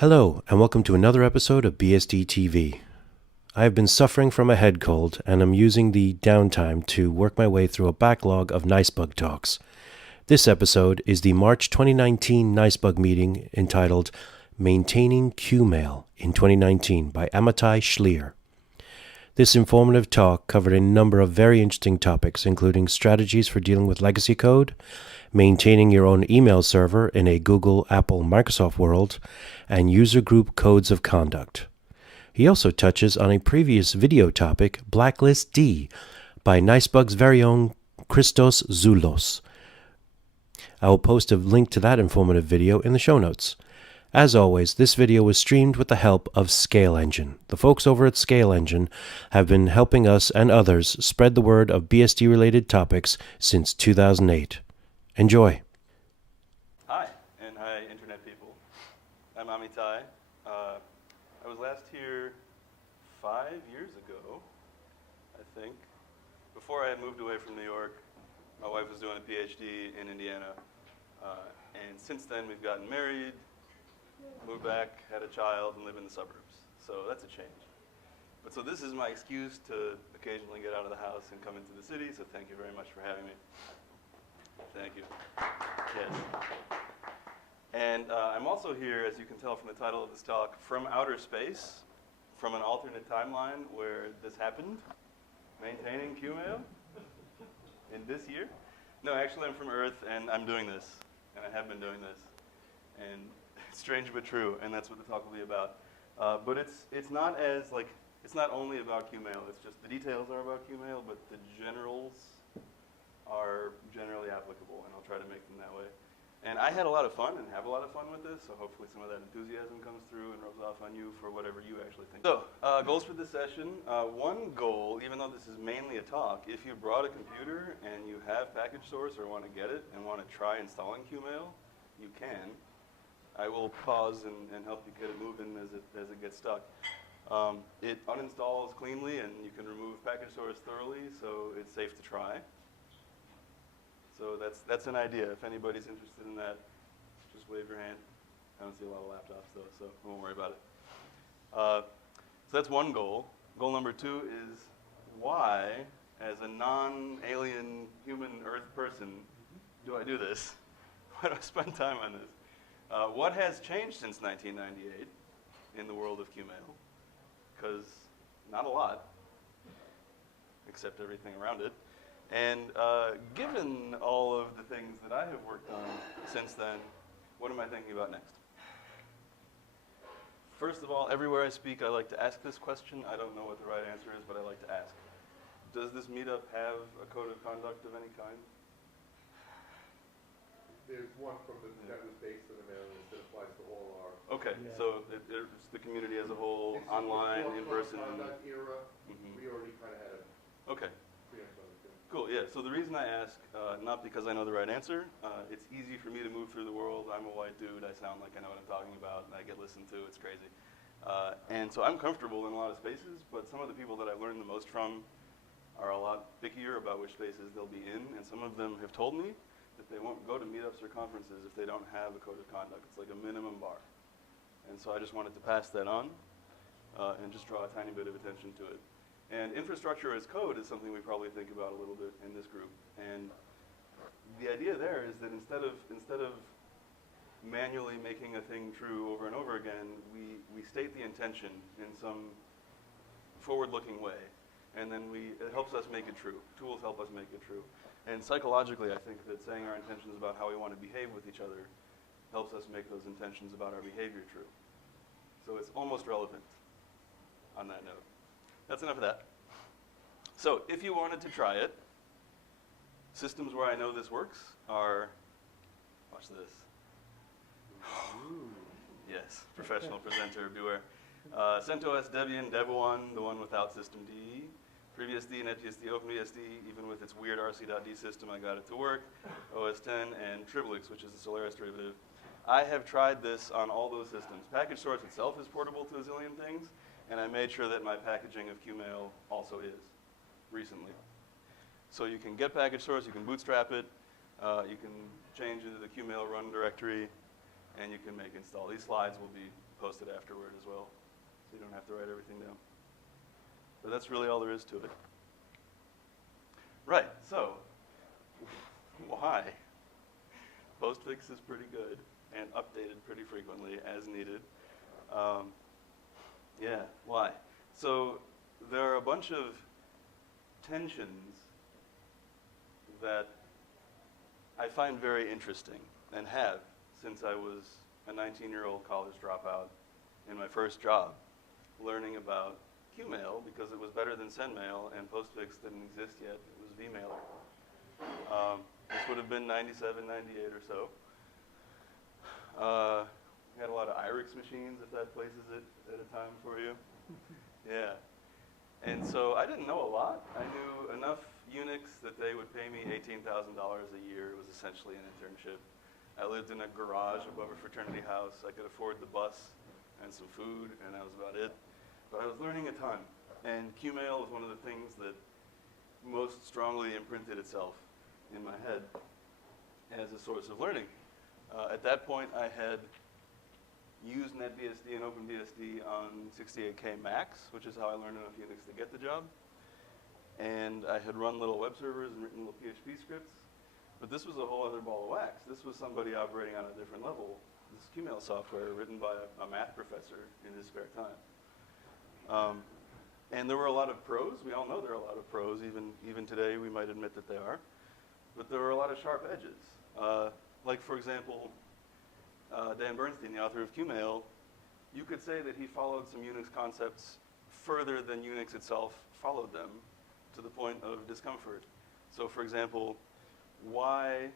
Hello, and welcome to another episode of BSD TV. I have been suffering from a head cold, and I'm using the downtime to work my way through a backlog of Nicebug talks. This episode is the March 2019 Nicebug meeting entitled Maintaining qmail in 2019 by Amitai Schleier. This informative talk covered a number of very interesting topics, including strategies for dealing with legacy code, maintaining your own email server in a Google, Apple, Microsoft world, and user group codes of conduct. He also touches on a previous video topic, Blacklist D, by Nicebug's very own Christos Zoulos. I will post a link to that informative video in the show notes. As always, this video was streamed with the help of Scale Engine. The folks over at Scale Engine have been helping us and others spread the word of BSD-related topics since 2008. Enjoy. Hi, and hi, Internet people. I'm Amitai. I was last here 5 years ago, I think. Before I had moved away from New York, my wife was doing a PhD in Indiana. And since then, we've gotten married, moved back, had a child, and live in the suburbs. So that's a change. But so this is my excuse to occasionally get out of the house and come into the city, so thank you very much for having me. Thank you. Yes. And I'm also here, as you can tell from the title of this talk, from outer space, from an alternate timeline where this happened, maintaining qmail in this year. No, actually I'm from Earth, and I'm doing this, and I have been doing this. And it's strange but true, and that's what the talk will be about. But it's not only about qmail, it's just the details are about qmail, but the generals are generally applicable, and I'll try to make them that way. And I had a lot of fun and have a lot of fun with this, so hopefully some of that enthusiasm comes through and rubs off on you for whatever you actually think. So, goals for this session. One goal, even though this is mainly a talk, if you brought a computer and you have package source or want to get it and want to try installing qmail, you can. I will pause and help you get it moving as it gets stuck. It uninstalls cleanly, and you can remove package source thoroughly, so it's safe to try. So that's an idea. If anybody's interested in that, just wave your hand. I don't see a lot of laptops though, so I won't worry about it. So that's one goal. Goal number two is why, as a non-alien human Earth person, do I do this? Why do I spend time on this? What has changed since 1998 in the world of qmail? Because not a lot, except everything around it. And given all of the things that I have worked on since then, what am I thinking about next? First of all, everywhere I speak, I like to ask this question. I don't know what the right answer is, but I like to ask. Does this meetup have a code of conduct of any kind? There's one from that was based in the Netherlands that applies to all our. Okay, yeah. So it's the community as a whole, it's online, in person. Conduct era, we already kind of had a. Okay. Cool, yeah, so the reason I ask, not because I know the right answer, it's easy for me to move through the world. I'm a white dude, I sound like I know what I'm talking about, and I get listened to, it's crazy. And so I'm comfortable in a lot of spaces, but some of the people that I've learned the most from are a lot pickier about which spaces they'll be in, and some of them have told me that they won't go to meetups or conferences if they don't have a code of conduct. It's like a minimum bar. And so I just wanted to pass that on and just draw a tiny bit of attention to it. And infrastructure as code is something we probably think about a little bit in this group. And the idea there is that instead of manually making a thing true over and over again, we state the intention in some forward-looking way. And then it helps us make it true. Tools help us make it true. And psychologically, I think that saying our intentions about how we want to behave with each other helps us make those intentions about our behavior true. So it's almost relevant on that note. That's enough of that. So if you wanted to try it, systems where I know this works are, watch this. Yes, professional presenter, beware. CentOS, Debian, Debian, the one without systemd, FreeBSD, NetBSD, OpenBSD, even with its weird rc.d system, I got it to work, OS 10, and Triblix, which is a Solaris derivative. I have tried this on all those systems. Package source itself is portable to a zillion things, and I made sure that my packaging of qmail also is, recently. So you can get package source, you can bootstrap it, you can change into the qmail run directory, and you can make install. These slides will be posted afterward as well, so you don't have to write everything down. But that's really all there is to it. Right, so why? Postfix is pretty good and updated pretty frequently as needed. Yeah, why? So there are a bunch of tensions that I find very interesting and have since I was a 19-year-old college dropout in my first job, learning about qmail because it was better than sendmail, and postfix didn't exist yet. It was vmailer. This would have been 97, 98 or so. We had a lot of IRIX machines, if that places it at a time for you. Yeah. And so I didn't know a lot. I knew enough Unix that they would pay me $18,000 a year. It was essentially an internship. I lived in a garage above a fraternity house. I could afford the bus and some food, and that was about it. But I was learning a ton. And qmail was one of the things that most strongly imprinted itself in my head as a source of learning. At that point, I had used NetBSD and OpenBSD on 68K Macs, which is how I learned enough Unix to get the job. And I had run little web servers and written little PHP scripts. But this was a whole other ball of wax. This was somebody operating on a different level. This is qmail software written by a math professor in his spare time. And there were a lot of pros. We all know there are a lot of pros. Even today, we might admit that they are. But there were a lot of sharp edges. Like, for example, Dan Bernstein, the author of qmail, you could say that he followed some Unix concepts further than Unix itself followed them, to the point of discomfort. So, for example, why,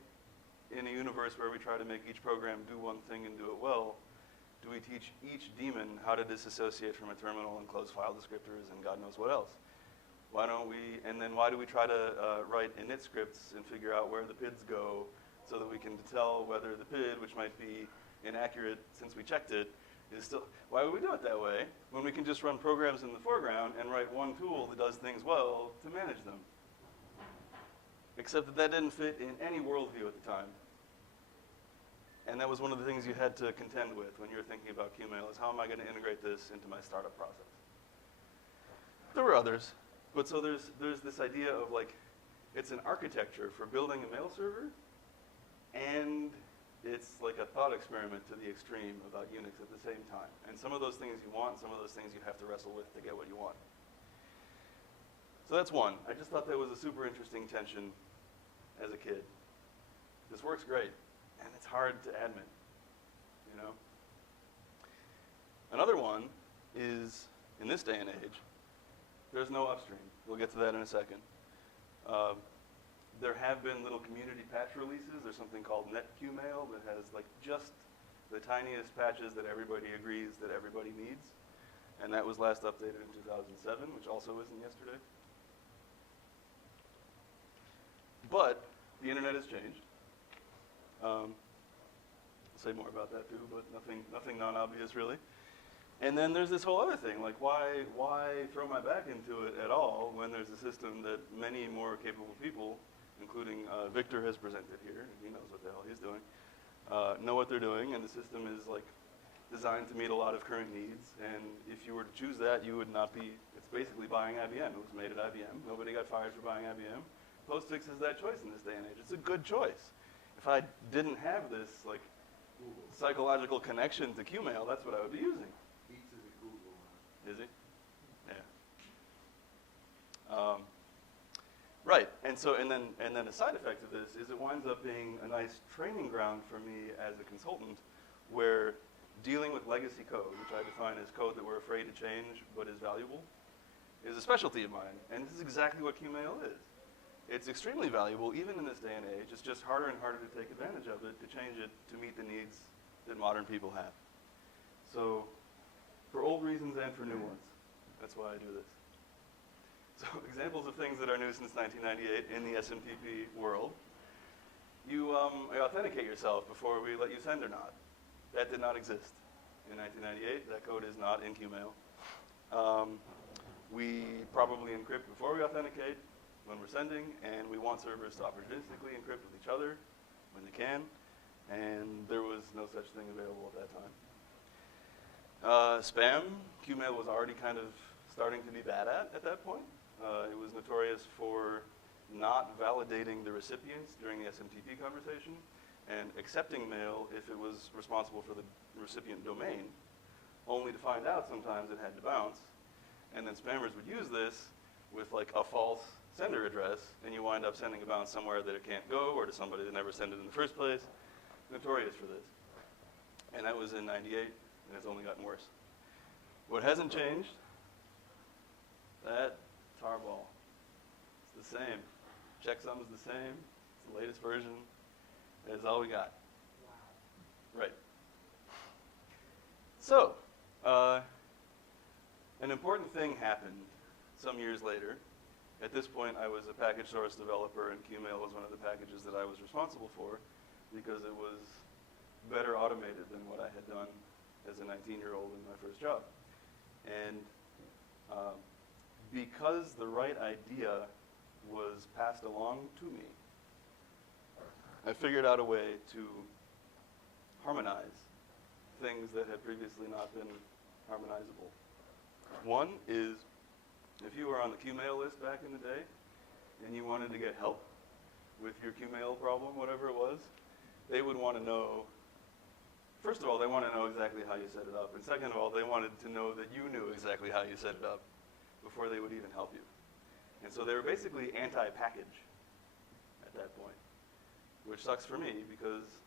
in a universe where we try to make each program do one thing and do it well, do we teach each daemon how to disassociate from a terminal and close file descriptors and God knows what else? Why don't we, and then why do we try to write init scripts and figure out where the PIDs go so that we can tell whether the PID, which might be inaccurate since we checked it, is still, why would we do it that way when we can just run programs in the foreground and write one tool that does things well to manage them? Except that didn't fit in any worldview at the time. And that was one of the things you had to contend with when you were thinking about qmail, is how am I going to integrate this into my startup process? There were others, but so there's this idea of like, it's an architecture for building a mail server, and it's like a thought experiment to the extreme about Unix at the same time. And some of those things you want, some of those things you have to wrestle with to get what you want. So that's one. I just thought that was a super interesting tension as a kid. This works great, and it's hard to admit, you know? Another one is, in this day and age, there's no upstream. We'll get to that in a second. There have been little community patch releases. There's something called netqmail that has like just the tiniest patches that everybody agrees that everybody needs. And that was last updated in 2007, which also isn't yesterday. But the internet has changed. I'll say more about that too, but nothing non-obvious really. And then there's this whole other thing, like why throw my back into it at all when there's a system that many more capable people, including Victor has presented here, and he knows what the hell he's doing, know what they're doing, and the system is like designed to meet a lot of current needs. And if you were to choose that, you would not be, it's basically buying IBM. It was made at IBM. Nobody got fired for buying IBM. Postfix is that choice in this day and age. It's a good choice. If I didn't have this like psychological connection to qmail, that's what I would be using. Beats is a Google. Is he? Yeah. Right, and then a side effect of this is it winds up being a nice training ground for me as a consultant, where dealing with legacy code, which I define as code that we're afraid to change but is valuable, is a specialty of mine. And this is exactly what qmail is. It's extremely valuable even in this day and age. It's just harder and harder to take advantage of it, to change it, to meet the needs that modern people have. So, for old reasons and for new ones, that's why I do this. So, examples of things that are new since 1998 in the SMTP world. You authenticate yourself before we let you send or not. That did not exist in 1998. That code is not in qmail. We probably encrypt before we authenticate when we're sending, and we want servers to opportunistically encrypt with each other when they can. and there was no such thing available at that time. Spam, qmail was already kind of starting to be bad at that point. It was notorious for not validating the recipients during the SMTP conversation and accepting mail if it was responsible for the recipient domain, only to find out sometimes it had to bounce. And then spammers would use this with like a false sender address, and you wind up sending a bounce somewhere that it can't go, or to somebody that never sent it in the first place. Notorious for this. And that was in '98, and it's only gotten worse. What hasn't changed? That tarball. It's the same. Checksum is the same. It's the latest version. That's all we got. Wow. Right. So, an important thing happened some years later. At this point, I was a package source developer, and qmail was one of the packages that I was responsible for because it was better automated than what I had done as a 19-year-old in my first job. And because the right idea was passed along to me, I figured out a way to harmonize things that had previously not been harmonizable. One is, if you were on the qmail list back in the day and you wanted to get help with your qmail problem, whatever it was, they would want to know, first of all, they want to know exactly how you set it up. And second of all, they wanted to know that you knew exactly how you set it up before they would even help you. And so they were basically anti-package at that point, which sucks for me because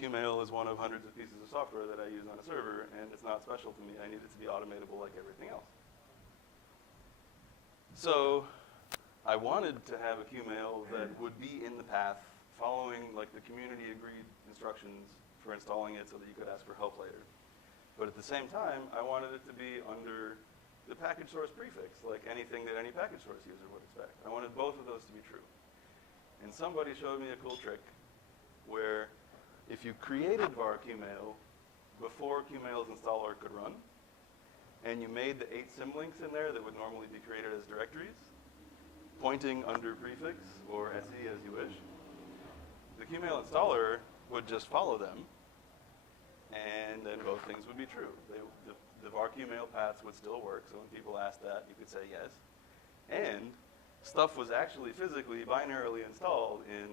qmail is one of hundreds of pieces of software that I use on a server, and it's not special to me. I need it to be automatable like everything else. So I wanted to have a qmail that would be in the path following like the community agreed instructions for installing it so that you could ask for help later. But at the same time, I wanted it to be under the package source prefix, like anything that any package source user would expect. I wanted both of those to be true. And somebody showed me a cool trick where if you created var qmail before qmail's installer could run, and you made the 8 symlinks in there that would normally be created as directories, pointing under prefix or SE as you wish, the qmail installer would just follow them, and then both things would be true. The var qmail paths would still work, so when people asked that, you could say yes. And stuff was actually physically binarily installed in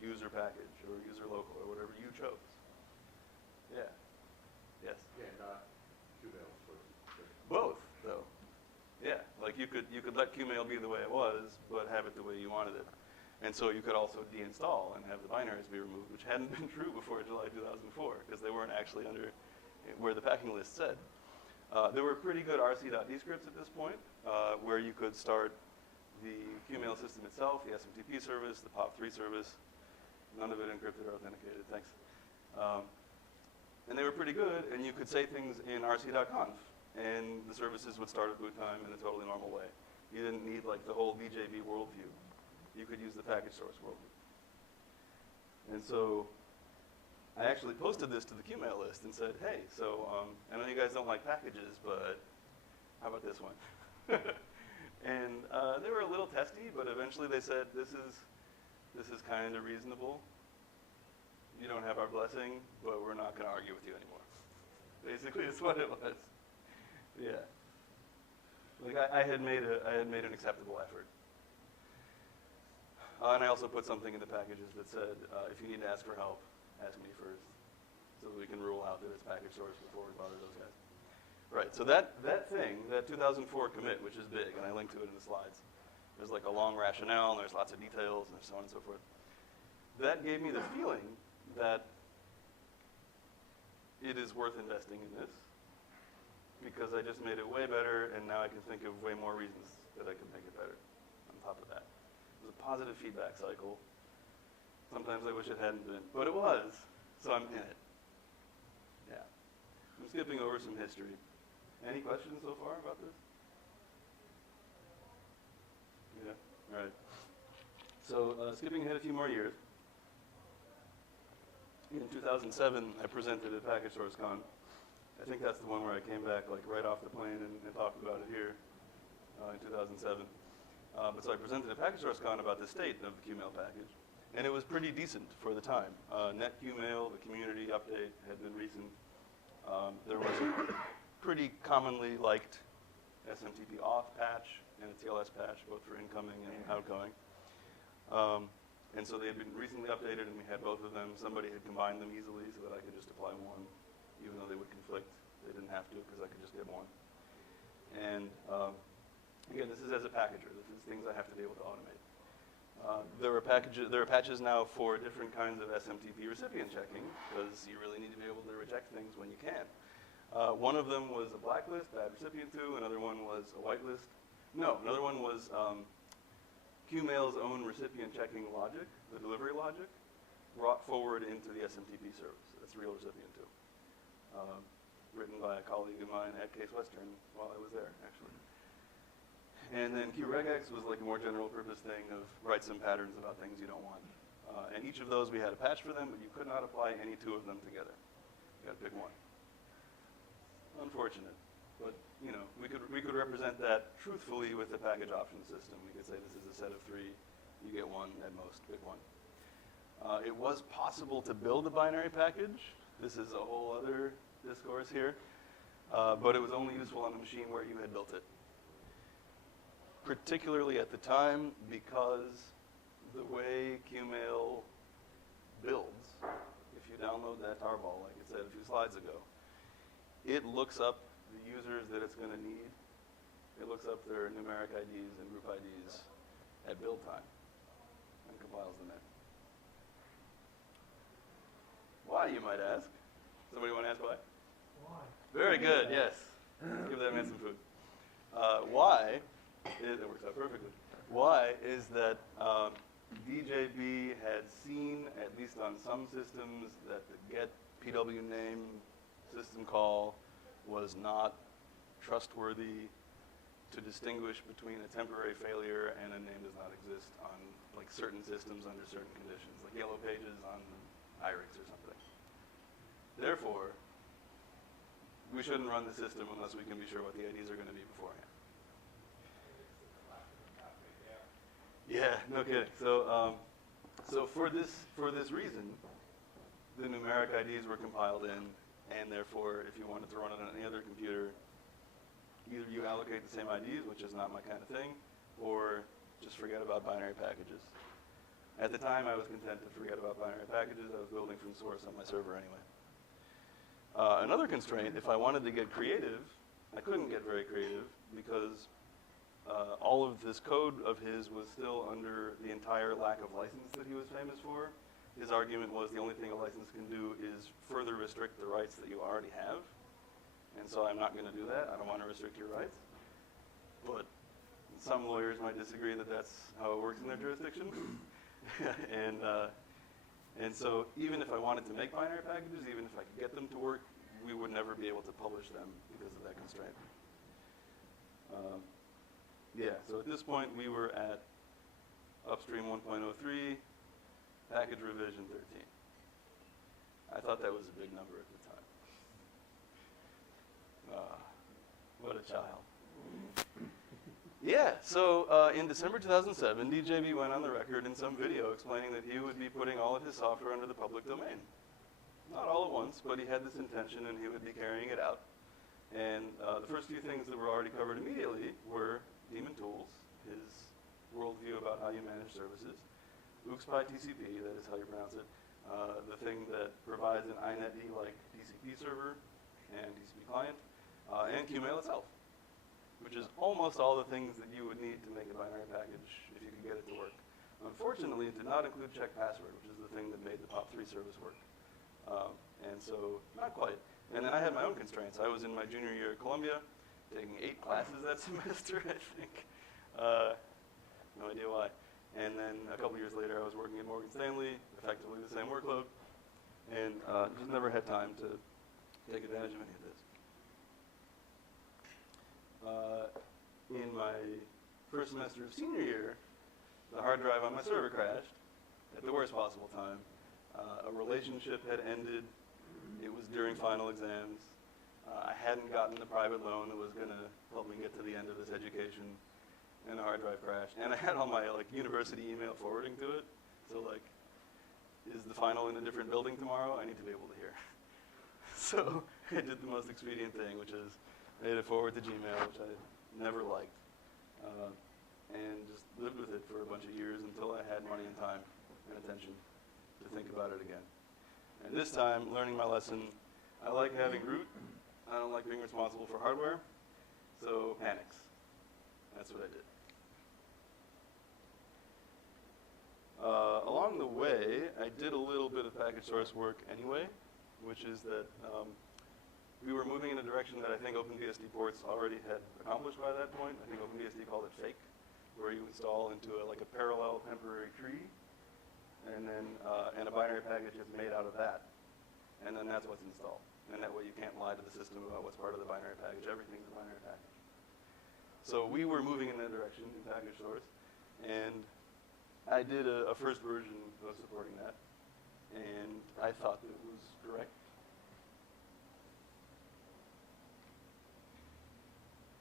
user package or user local or whatever you chose. Yeah. Yes? Yeah, not qmail. Both, though. Yeah, like you could let qmail be the way it was, but have it the way you wanted it. And so you could also deinstall and have the binaries be removed, which hadn't been true before July 2004, because they weren't actually under where the packing list said. There were pretty good rc.d scripts at this point, where you could start the qmail system itself, the SMTP service, the POP3 service, none of it encrypted or authenticated, thanks. And they were pretty good, and you could say things in rc.conf, and the services would start at boot time in a totally normal way. You didn't need like the whole BJB worldview. You could use the package source worldview. And so I actually posted this to the qmail list and said, hey, so I know you guys don't like packages, but how about this one? And they were a little testy, but eventually they said, this is kind of reasonable. You don't have our blessing, but we're not going to argue with you anymore. Basically, that's what it was. Yeah. Like I had made an acceptable effort. And I also put something in the packages that said, if you need to ask for help, ask me first, so that we can rule out that it's package source before we bother those guys. Right, so that thing, that 2004 commit, which is big, and I linked to it in the slides. There's like a long rationale, and there's lots of details, and so on and so forth. That gave me the feeling that it is worth investing in this, because I just made it way better, and now I can think of way more reasons that I can make it better on top of that. It was a positive feedback cycle. Sometimes I wish it hadn't been, but it was, so I'm in it. Yeah. I'm skipping over some history. Any questions so far about this? Yeah, all right. So skipping ahead a few more years. In 2007, I presented at Package Source Con. I think that's the one where I came back like right off the plane and talked about it here in 2007. But so I presented at Package Source Con about the state of the qmail package. And it was pretty decent for the time. Net qmail, the community update, had been recent. There was a pretty commonly liked SMTP auth patch and a TLS patch, both for incoming and outgoing. And so they had been recently updated, and we had both of them. Somebody had combined them easily so that I could just apply one, even though they would conflict. They didn't have to because I could just get one. And again, this is as a packager. This is things I have to be able to automate. There are patches now for different kinds of SMTP recipient checking, because you really need to be able to reject things when you can. One of them was a blacklist, bad recipient to. Another one was a whitelist. No, another one was qmail's own recipient checking logic, the delivery logic, brought forward into the SMTP service. That's real recipient to. Written by a colleague of mine at Case Western while I was there, actually. And then qregex was like a more general purpose thing of write some patterns about things you don't want. And each of those we had a patch for them, but you could not apply any two of them together. You got to pick one. Unfortunate. But you know, we could represent that truthfully with the package option system. We could say this is a set of three, you get one at most, pick one. It was possible to build a binary package. This is a whole other discourse here. But it was only useful on a machine where you had built it. Particularly at the time, because the way qmail builds, if you download that tarball, like it said a few slides ago, it looks up the users that it's going to need. It looks up their numeric IDs and group IDs at build time and compiles them in. Why, you might ask? Somebody want to ask why? Why? Very good, yes. Let's give that man some food. Why, it works out perfectly. Why is that DJB had seen, at least on some systems, that the get PW name system call was not trustworthy to distinguish between a temporary failure and a name does not exist on like certain systems under certain conditions, like yellow pages on IRIX or something. Therefore, we shouldn't run the system unless we can be sure what the IDs are going to be beforehand. Yeah, no kidding. So, so for this reason, the numeric IDs were compiled in, and therefore, if you wanted to run it on any other computer, either you allocate the same IDs, which is not my kind of thing, or just forget about binary packages. At the time, I was content to forget about binary packages. I was building from source on my server anyway. Another constraint, if I wanted to get creative, I couldn't get very creative because all of this code of his was still under the entire lack of license that he was famous for. His argument was the only thing a license can do is further restrict the rights that you already have. And so I'm not going to do that. I don't want to restrict your rights. But some lawyers might disagree that that's how it works in their jurisdiction. And so even if I wanted to make binary packages, even if I could get them to work, we would never be able to publish them because of that constraint. Yeah, so at this point we were at upstream 1.03, package revision 13. I thought that was a big number at the time. What a child. Yeah, so in December 2007, DJB went on the record in some video explaining that he would be putting all of his software under the public domain. Not all at once, but he had this intention and he would be carrying it out. And the first few things that were already covered immediately were daemon tools, his worldview about how you manage services, UXPy TCP, that is how you pronounce it, the thing that provides an INetD-like TCP server and TCP client, and qmail itself, which is almost all the things that you would need to make a binary package if you could get it to work. Unfortunately, it did not include check password, which is the thing that made the POP3 service work. And so, not quite. And then I had my own constraints. I was in my junior year at Columbia, taking 8 classes that semester, I think. No idea why. And then a couple years later, I was working at Morgan Stanley, effectively the same workload, and just never had time to take advantage of any of this. In my first semester of senior year, the hard drive on my server crashed at the worst possible time. A relationship had ended. It was during final exams. I hadn't gotten the private loan that was going to help me get to the end of this education, and the hard drive crashed. And I had all my university email forwarding to it. So is the final in a different building tomorrow? I need to be able to hear. So I did the most expedient thing, which is made it forward to Gmail, which I never liked, and just lived with it for a bunch of years until I had money and time and attention to think about it again. And this time, learning my lesson, I like having root. I don't like being responsible for hardware, so panics. That's what I did. Along the way, I did a little bit of package source work anyway, which is that we were moving in a direction that I think OpenBSD ports already had accomplished by that point. I think OpenBSD called it fake, where you install into like a parallel temporary tree, and then and a binary package is made out of that, and then that's what's installed. And that way you can't lie to the system about what's part of the binary package. Everything's a binary package. So we were moving in that direction in package source, and I did a first version of supporting that, and I thought it was correct.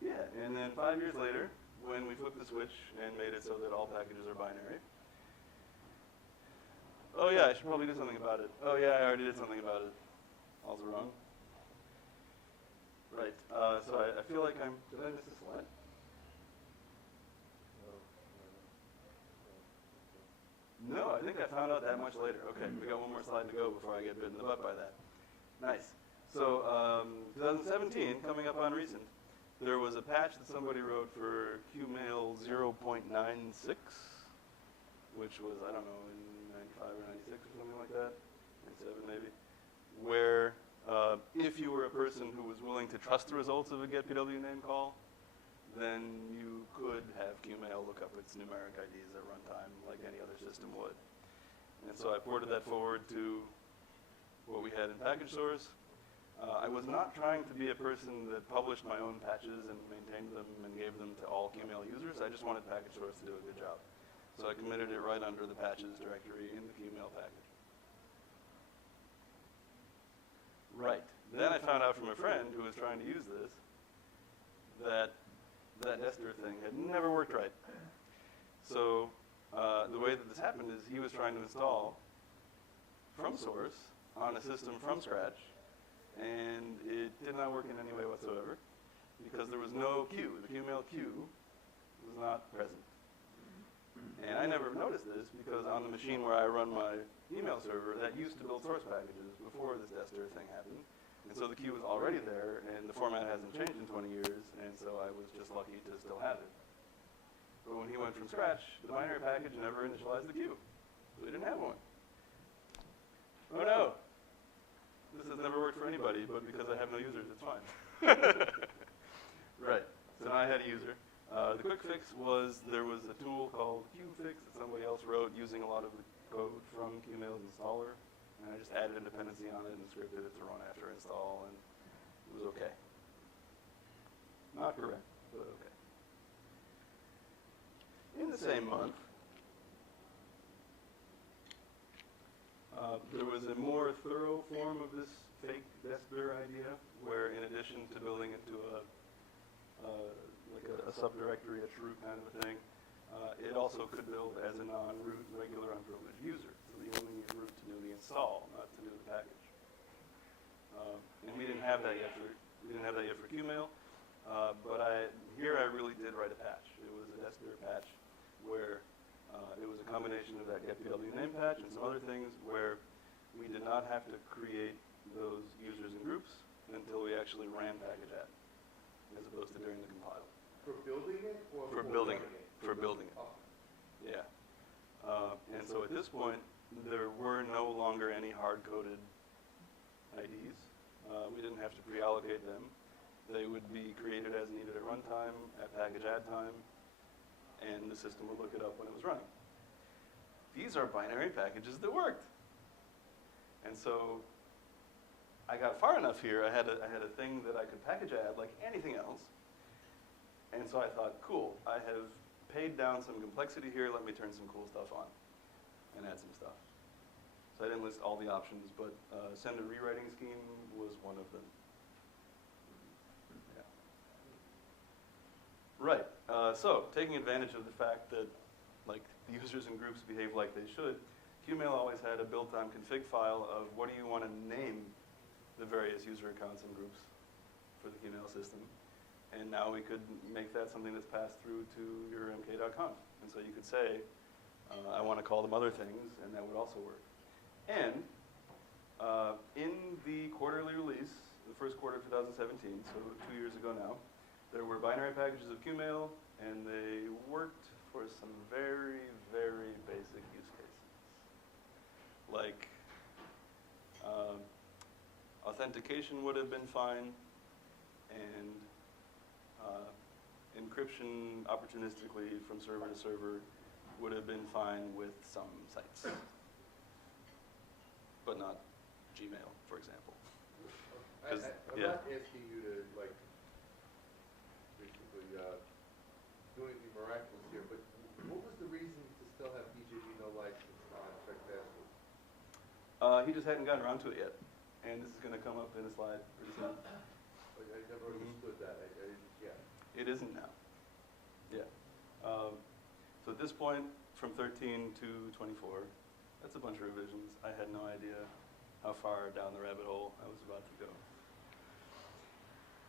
Yeah, and then 5 years later, when we flipped the switch and made it so that all packages are binary. Oh yeah, I should probably do something about it. Oh yeah, I already did something about it. Also wrong. Right, so I feel like did I miss a slide? No, I think I found out that much later. Okay, we got one more slide to go before I get bit in the butt by that. Nice. So 2017, coming up on recent, there was a patch that somebody wrote for qmail 0.96, which was, I don't know, in 95 or 96 or something like that, 97 maybe, where if you were a person who was willing to trust the results of a getPW name call, then you could have qmail look up its numeric IDs at runtime like any other system would. And so I ported that forward to what we had in package source. I was not trying to be a person that published my own patches and maintained them and gave them to all qmail users. I just wanted package source to do a good job. So I committed it right under the patches directory in the qmail package. Right. Then I found out from a friend who was trying to use this that Esther thing had never worked right. So the way that this happened is he was trying to install from source on a system from scratch, and it did not work in any way whatsoever because there was no queue. The qmail queue was not present. And I never noticed this because on the machine where I run my email server, that used to build source packages before this Esther thing happened. And so the queue was already there, and the format hasn't changed in 20 years, and so I was just lucky to still have it. But when he went from scratch, the binary package never initialized the queue, so he didn't have one. Oh no! This has never worked for anybody, but because I have no users, it's fine. Right, so now I had a user. The quick fix was there was a tool called qfix that somebody else wrote using a lot of the code from qmail's installer. And I just added a dependency on it and scripted it to run after install, and it was okay. Not correct, but okay. In the same month, there was a more thorough form of this fake Destler idea, where in addition to building it to like a subdirectory, a root kind of a thing, it also could build as a non-root regular unprivileged user. So you only need root to do the install, not to do the package. And we didn't have that yet for qmail, but here I really did write a patch. It was a Destler patch where it was a combination of that getPW name patch and some other things where we did not have to create those users and groups until we actually ran package add, as opposed to during the compile. For building it or For building it. For building it. Yeah. And so at this point, there were no longer any hard-coded IDs. We didn't have to pre-allocate them. They would be created as needed at runtime, at package add time, and the system would look it up when it was running. These are binary packages that worked. And so I got far enough here, I had a thing that I could package add like anything else. And so I thought, cool, I have paid down some complexity here, let me turn some cool stuff on and add some stuff. So I didn't list all the options, but send a rewriting scheme was one of them. Yeah. Right, so taking advantage of the fact that like the users and groups behave like they should, qmail always had a built-on config file of what do you want to name the various user accounts and groups for the qmail system. And now we could make that something that's passed through to your mk.conf. And so you could say, I want to call them other things, and that would also work. And in the quarterly release, the first quarter of 2017, so 2 years ago now, there were binary packages of qmail, and they worked for some very, very basic use cases. Like, authentication would have been fine, and encryption opportunistically from server to server would have been fine with some sites, but not Gmail, for example. I'm Yeah. not asking you to, like, basically do anything miraculous here, but what was the reason to still have BJB no license on check password? He just hadn't gotten around to it yet, and this is going to come up in a slide pretty soon. I never understood that. I didn't get it. It isn't now. Yeah. So at this point, from 13 to 24, that's a bunch of revisions. I had no idea how far down the rabbit hole I was about to go.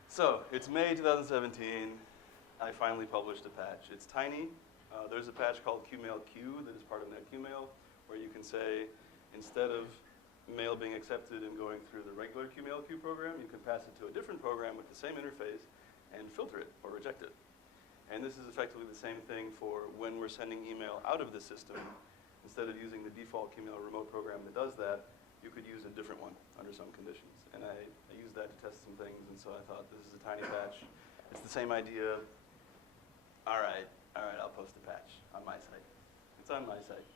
So it's May 2017. I finally published a patch. It's tiny. There's a patch called qmail-q that is part of netqmail, where you can say, instead of mail being accepted and going through the regular qmail-q program, you can pass it to a different program with the same interface and filter it or reject it. And this is effectively the same thing for when we're sending email out of the system. Instead of using the default qmail remote program that does that, you could use a different one under some conditions. And I used that to test some things, and so I thought, this is a tiny patch. It's the same idea. All right, I'll post a patch on my site. It's on my site.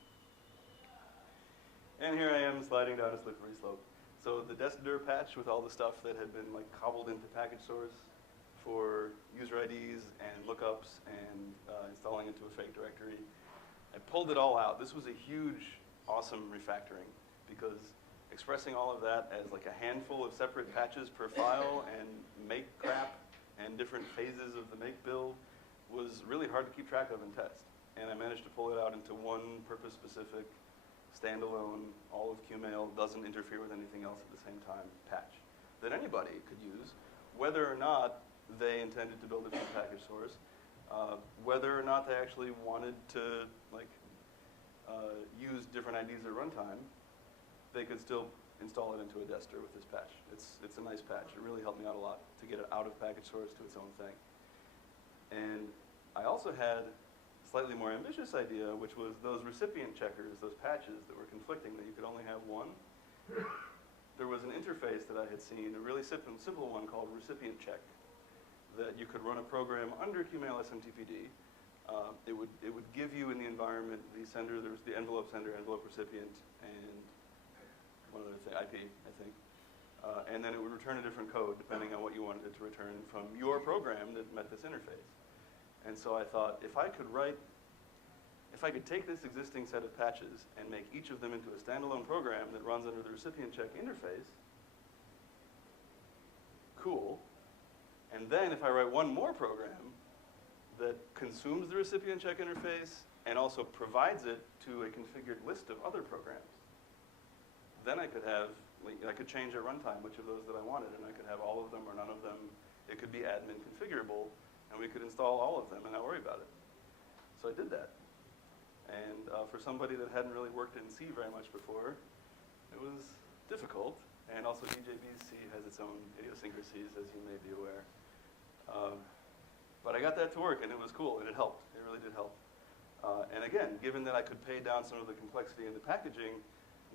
And here I am sliding down a slippery slope. So the destdir patch with all the stuff that had been like cobbled into package source for user IDs and lookups and installing into a fake directory, I pulled it all out. This was a huge, awesome refactoring, because expressing all of that as like a handful of separate patches per file and make crap and different phases of the make build was really hard to keep track of and test. And I managed to pull it out into one purpose-specific, standalone, all of qmail, doesn't interfere with anything else at the same time patch that anybody could use, whether or not they intended to build a true package source, whether or not they actually wanted to use different IDs at runtime, they could still install it into a destdir with this patch. It's a nice patch. It really helped me out a lot to get it out of package source to its own thing. And I also had a slightly more ambitious idea, which was those recipient checkers, those patches that were conflicting, that you could only have one. There was an interface that I had seen, a really simple one called recipient check, that you could run a program under qmail SMTPD. It would give you in the environment the sender, there was the envelope sender, envelope recipient, and one other thing, IP, I think. And then it would return a different code depending on what you wanted it to return from your program that met this interface. And so I thought, if I could take this existing set of patches and make each of them into a standalone program that runs under the recipient check interface, cool. And then if I write one more program that consumes the recipient check interface and also provides it to a configured list of other programs, then I could change at runtime which of those that I wanted, and I could have all of them or none of them. It could be admin configurable, and we could install all of them and not worry about it. So I did that. And for somebody that hadn't really worked in C very much before, it was difficult. And also DJB-C has its own idiosyncrasies, as you may be aware. But I got that to work, and it was cool, and it helped. It really did help. And again, given that I could pay down some of the complexity in the packaging,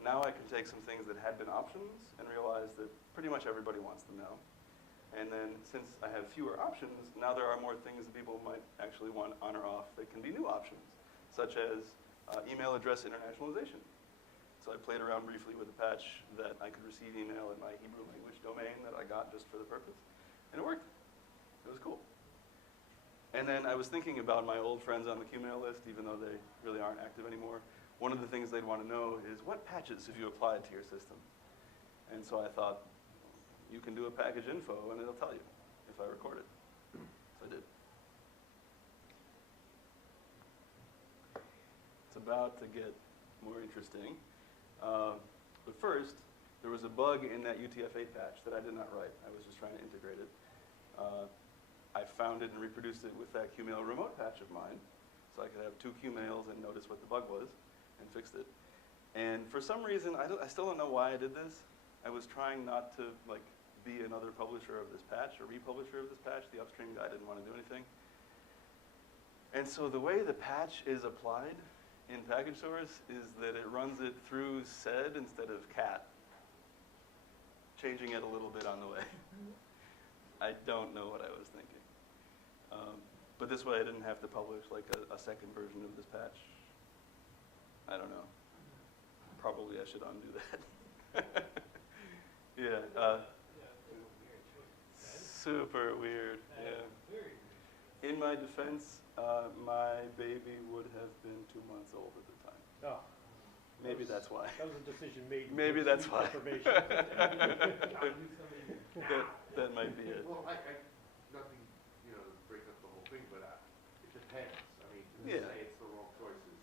now I can take some things that had been options and realize that pretty much everybody wants them now. And then since I have fewer options, now there are more things that people might actually want on or off that can be new options, such as email address internationalization. So I played around briefly with a patch that I could receive email in my Hebrew language domain that I got just for the purpose, and it worked. It was cool. And then I was thinking about my old friends on the qmail list, even though they really aren't active anymore. One of the things they'd want to know is, what patches have you applied to your system? And so I thought, you can do a package info, and it'll tell you if I record it. So I did. It's about to get more interesting. But first, there was a bug in that UTF-8 patch that I did not write. I was just trying to integrate it. I found it and reproduced it with that qmail remote patch of mine, so I could have 2 qmails and notice what the bug was, and fixed it. And for some reason, I still don't know why I did this. I was trying not to be another publisher of this patch or republisher of this patch. The upstream guy didn't want to do anything. And so the way the patch is applied in package source is that it runs it through sed instead of cat, changing it a little bit on the way. I don't know what I was thinking. But this way I didn't have to publish a second version of this patch. I don't know. Probably I should undo that. Yeah. Super weird. Yeah. In my defense, my baby would have been 2 months old at the time. Oh. Maybe that's why. That was a decision made. Maybe that's why. Information. That might be it. Well, nothing, to break up the whole thing, but it depends. I mean, to Yeah. say it's the wrong choice is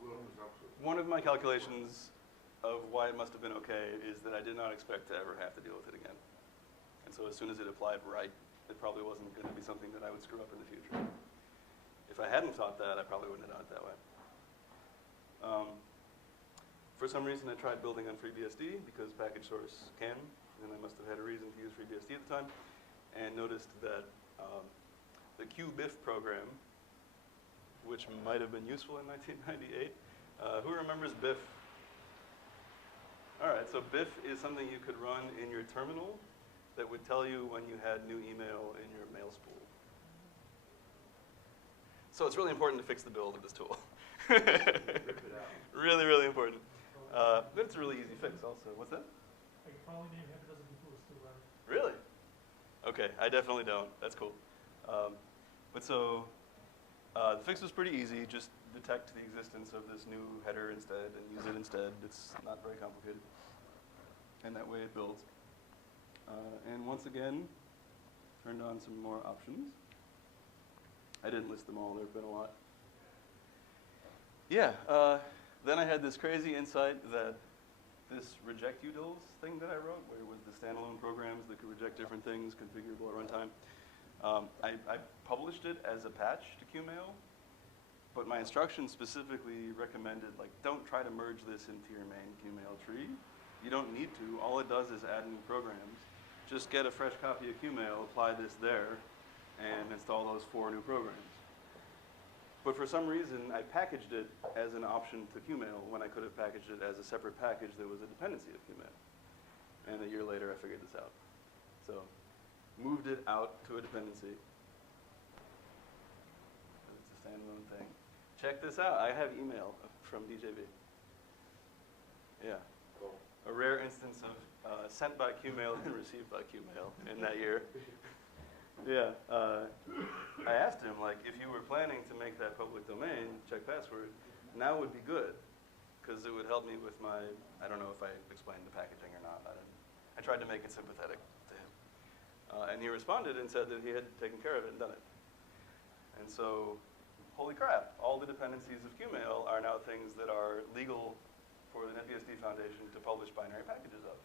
a little presumptuous. One of my calculations of why it must have been okay is that I did not expect to ever have to deal with it again. And so as soon as it applied right, it probably wasn't going to be something that I would screw up in the future. If I hadn't thought that, I probably wouldn't have done it that way. For some reason, I tried building on FreeBSD because package source can, and I must have had a reason to use FreeBSD at the time, and noticed that the qbif program, which might have been useful in 1998, who remembers BIF? All right, so BIF is something you could run in your terminal that would tell you when you had new email in your mail spool. So it's really important to fix the build of this tool. Rip it out. Really, really important. But it's a really easy fix also. What's that? I can finally name him, it doesn't include us too, right? Really? Okay, I definitely don't. That's cool. But so the fix was pretty easy. Just detect the existence of this new header instead and use it instead. It's not very complicated. And that way it builds. And once again, turned on some more options. I didn't list them all. There have been a lot. Yeah. Then I had this crazy insight that this reject utils thing that I wrote, where it was the standalone programs that could reject different things, configurable at runtime. I published it as a patch to qmail, but my instructions specifically recommended, don't try to merge this into your main qmail tree. You don't need to. All it does is add new programs. Just get a fresh copy of qmail, apply this there, and install those 4 new programs. But for some reason, I packaged it as an option to qmail when I could have packaged it as a separate package that was a dependency of qmail. And a year later, I figured this out. So moved it out to a dependency. It's a standalone thing. Check this out. I have email from DJB. Yeah. Cool. A rare instance of sent by qmail and received by qmail in that year. Yeah. I asked him, if you were planning to make that public domain, check password, now would be good, because it would help me with my, I don't know if I explained the packaging or not. I tried to make it sympathetic to him. And he responded and said that he had taken care of it and done it. And so, holy crap, all the dependencies of qmail are now things that are legal for the NetBSD Foundation to publish binary packages of.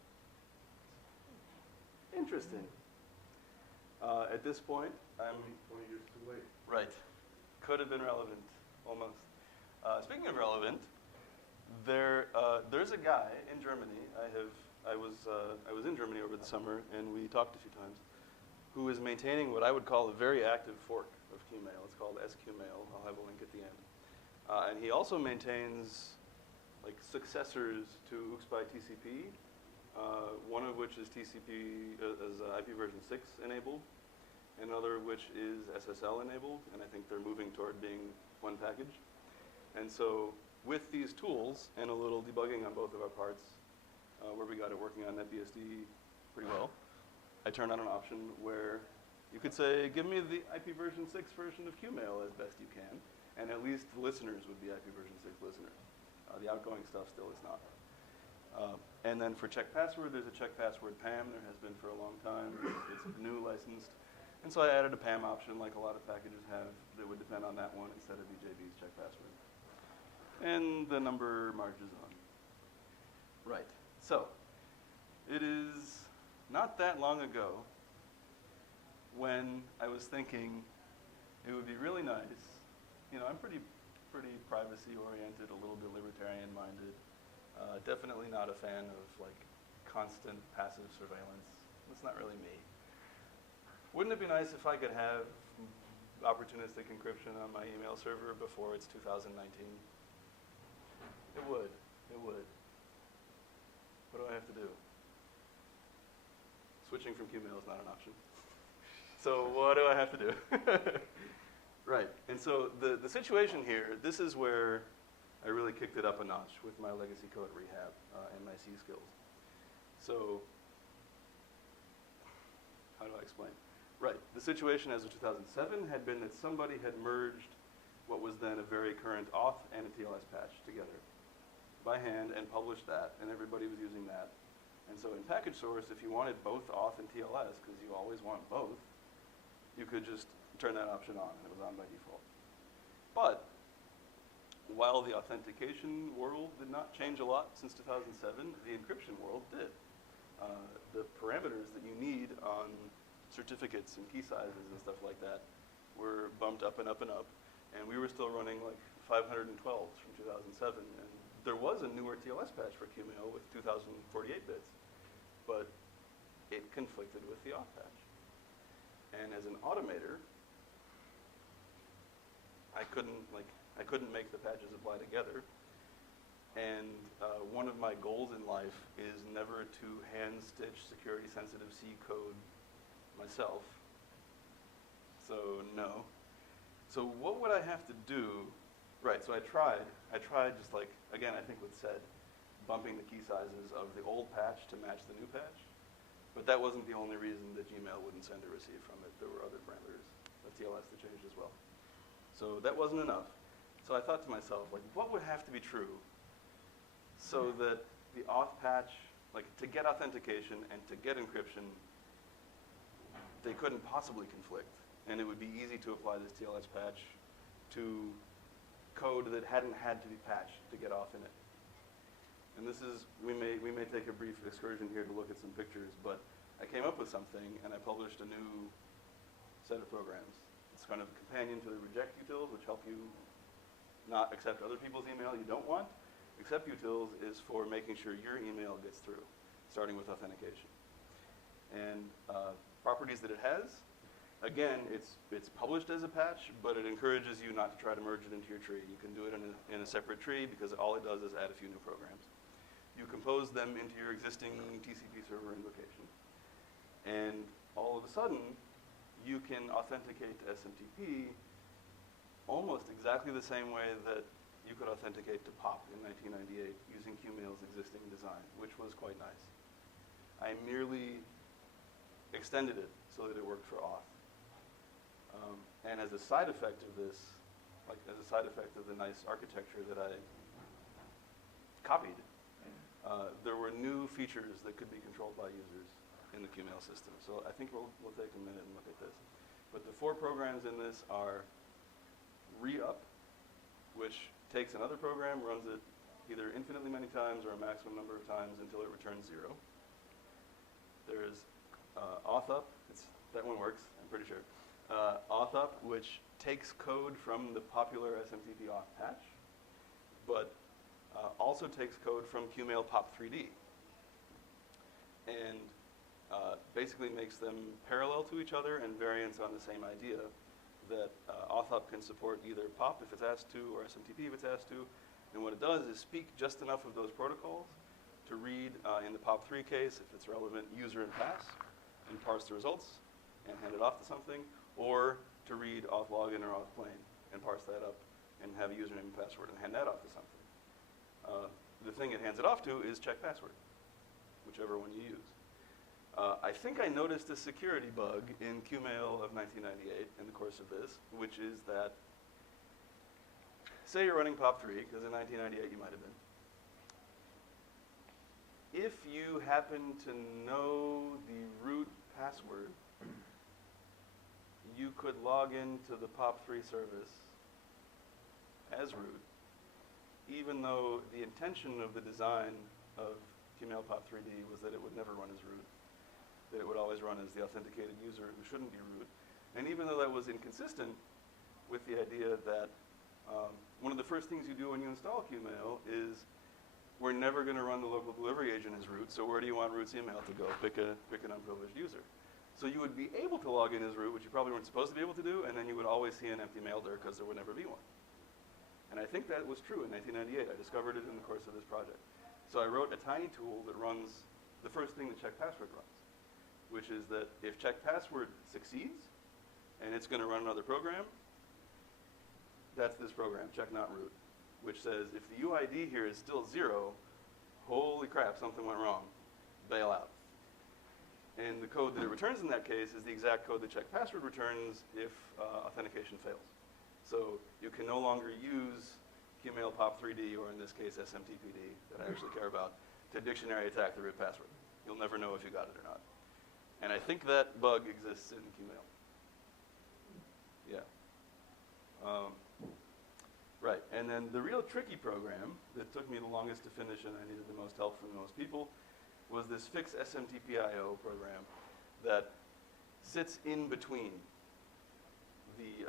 Interesting. At this point, I'm 20 years too late. right. Could have been relevant, almost. Speaking of relevant, there's a guy in Germany. I was in Germany over the summer, and we talked a few times, who is maintaining what I would call a very active fork of qmail. It's called sqmail. I'll have a link at the end. And he also maintains successors to UX by TCP, one of which is TCP as IP version 6 enabled, another of which is SSL enabled, and I think they're moving toward being one package. And so with these tools and a little debugging on both of our parts, where we got it working on NetBSD pretty well, I turned on an option where you could say, give me the IP version 6 version of qmail as best you can, and at least the listeners would be IP version 6 listeners. The outgoing stuff still is not. And then for check password, there's a check password PAM. There has been for a long time. It's GNU licensed. And so I added a PAM option like a lot of packages have that would depend on that one instead of DJB's check password. And the number marches on. Right. So, it is not that long ago when I was thinking it would be really nice. I'm pretty privacy oriented, a little bit libertarian minded. Definitely not a fan of like constant passive surveillance. That's not really me. Wouldn't it be nice if I could have opportunistic encryption on my email server before it's 2019? It would. It would. What do I have to do? Switching from qmail is not an option. So what do I have to do? Right. And so the situation here, this is where I really kicked it up a notch with my legacy code rehab and my C skills. So how do I explain? Right. The situation as of 2007 had been that somebody had merged what was then a very current auth and a TLS patch together by hand and published that, and everybody was using that. And so in package source, if you wanted both auth and TLS, because you always want both, you could just turn that option on, and it was on by default. But while the authentication world did not change a lot since 2007, the encryption world did. The parameters that you need on certificates and key sizes and stuff like that were bumped up and up and up, and we were still running like 512s from 2007, and there was a newer TLS patch for qmail with 2048 bits, but it conflicted with the auth patch. And as an automator, I couldn't make the patches apply together. And one of my goals in life is never to hand-stitch security-sensitive C code myself. So no. So what would I have to do? Right, so I tried just like, again, I think with said, bumping the key sizes of the old patch to match the new patch. But that wasn't the only reason that Gmail wouldn't send or receive from it. There were other parameters of TLS that changed as well. So that wasn't enough. So I thought to myself, like, what would have to be true so that the auth patch, like to get authentication and to get encryption, they couldn't possibly conflict. And it would be easy to apply this TLS patch to code that hadn't had to be patched to get off in it. And this is, we may take a brief excursion here to look at some pictures, but I came up with something and I published a new set of programs. It's kind of a companion to the reject utils, which help you not accept other people's email you don't want. Accept utils is for making sure your email gets through, starting with authentication. And properties that it has, again, it's published as a patch, but it encourages you not to try to merge it into your tree. You can do it in a separate tree because all it does is add a few new programs. You compose them into your existing TCP server invocation. And all of a sudden, you can authenticate to SMTP almost exactly the same way that you could authenticate to POP in 1998 using qmail's existing design, which was quite nice. I merely extended it so that it worked for auth. And as a side effect of this, like as a side effect of the nice architecture that I copied, there were new features that could be controlled by users in the qmail system. So I think we'll take a minute and look at this. But the 4 programs in this are re-up, which takes another program, runs it either infinitely many times or a maximum number of times until it returns 0. There's auth-up, that one works, I'm pretty sure. Auth-up, which takes code from the popular SMTP auth patch, but also takes code from qmail pop3d, and basically makes them parallel to each other and variants on the same idea that auth-up can support either POP if it's asked to or SMTP if it's asked to. And what it does is speak just enough of those protocols to read, in the POP3 case, if it's relevant, user and pass, and parse the results and hand it off to something, or to read auth login or auth plain and parse that up and have a username and password and hand that off to something. The thing it hands it off to is check password, whichever one you use. I think I noticed a security bug in qmail of 1998 in the course of this, which is that, say you're running POP3, because in 1998 you might have been. If you happen to know the root password, you could log into the POP3 service as root, even though the intention of the design of qmail pop3d was that it would never run as root, that it would always run as the authenticated user who shouldn't be root. And even though that was inconsistent with the idea that one of the first things you do when you install qmail is we're never going to run the local delivery agent as root, so where do you want root's email to go? Pick an unprivileged user. So you would be able to log in as root, which you probably weren't supposed to be able to do, and then you would always see an empty mail there because there would never be one. And I think that was true in 1998. I discovered it in the course of this project. So I wrote a tiny tool that runs the first thing that check password runs, which is that if check password succeeds, and it's going to run another program, that's this program, check not root, which says if the UID here is still 0, holy crap, something went wrong, bail out. And the code that it returns in that case is the exact code that check password returns if authentication fails. So you can no longer use qmail pop3d, or in this case SMTPD, that I actually care about, to dictionary attack the root password. You'll never know if you got it or not. And I think that bug exists in qmail. Yeah. Right, and then the real tricky program that took me the longest to finish and I needed the most help from most people was this fix SMTPIO program that sits in between the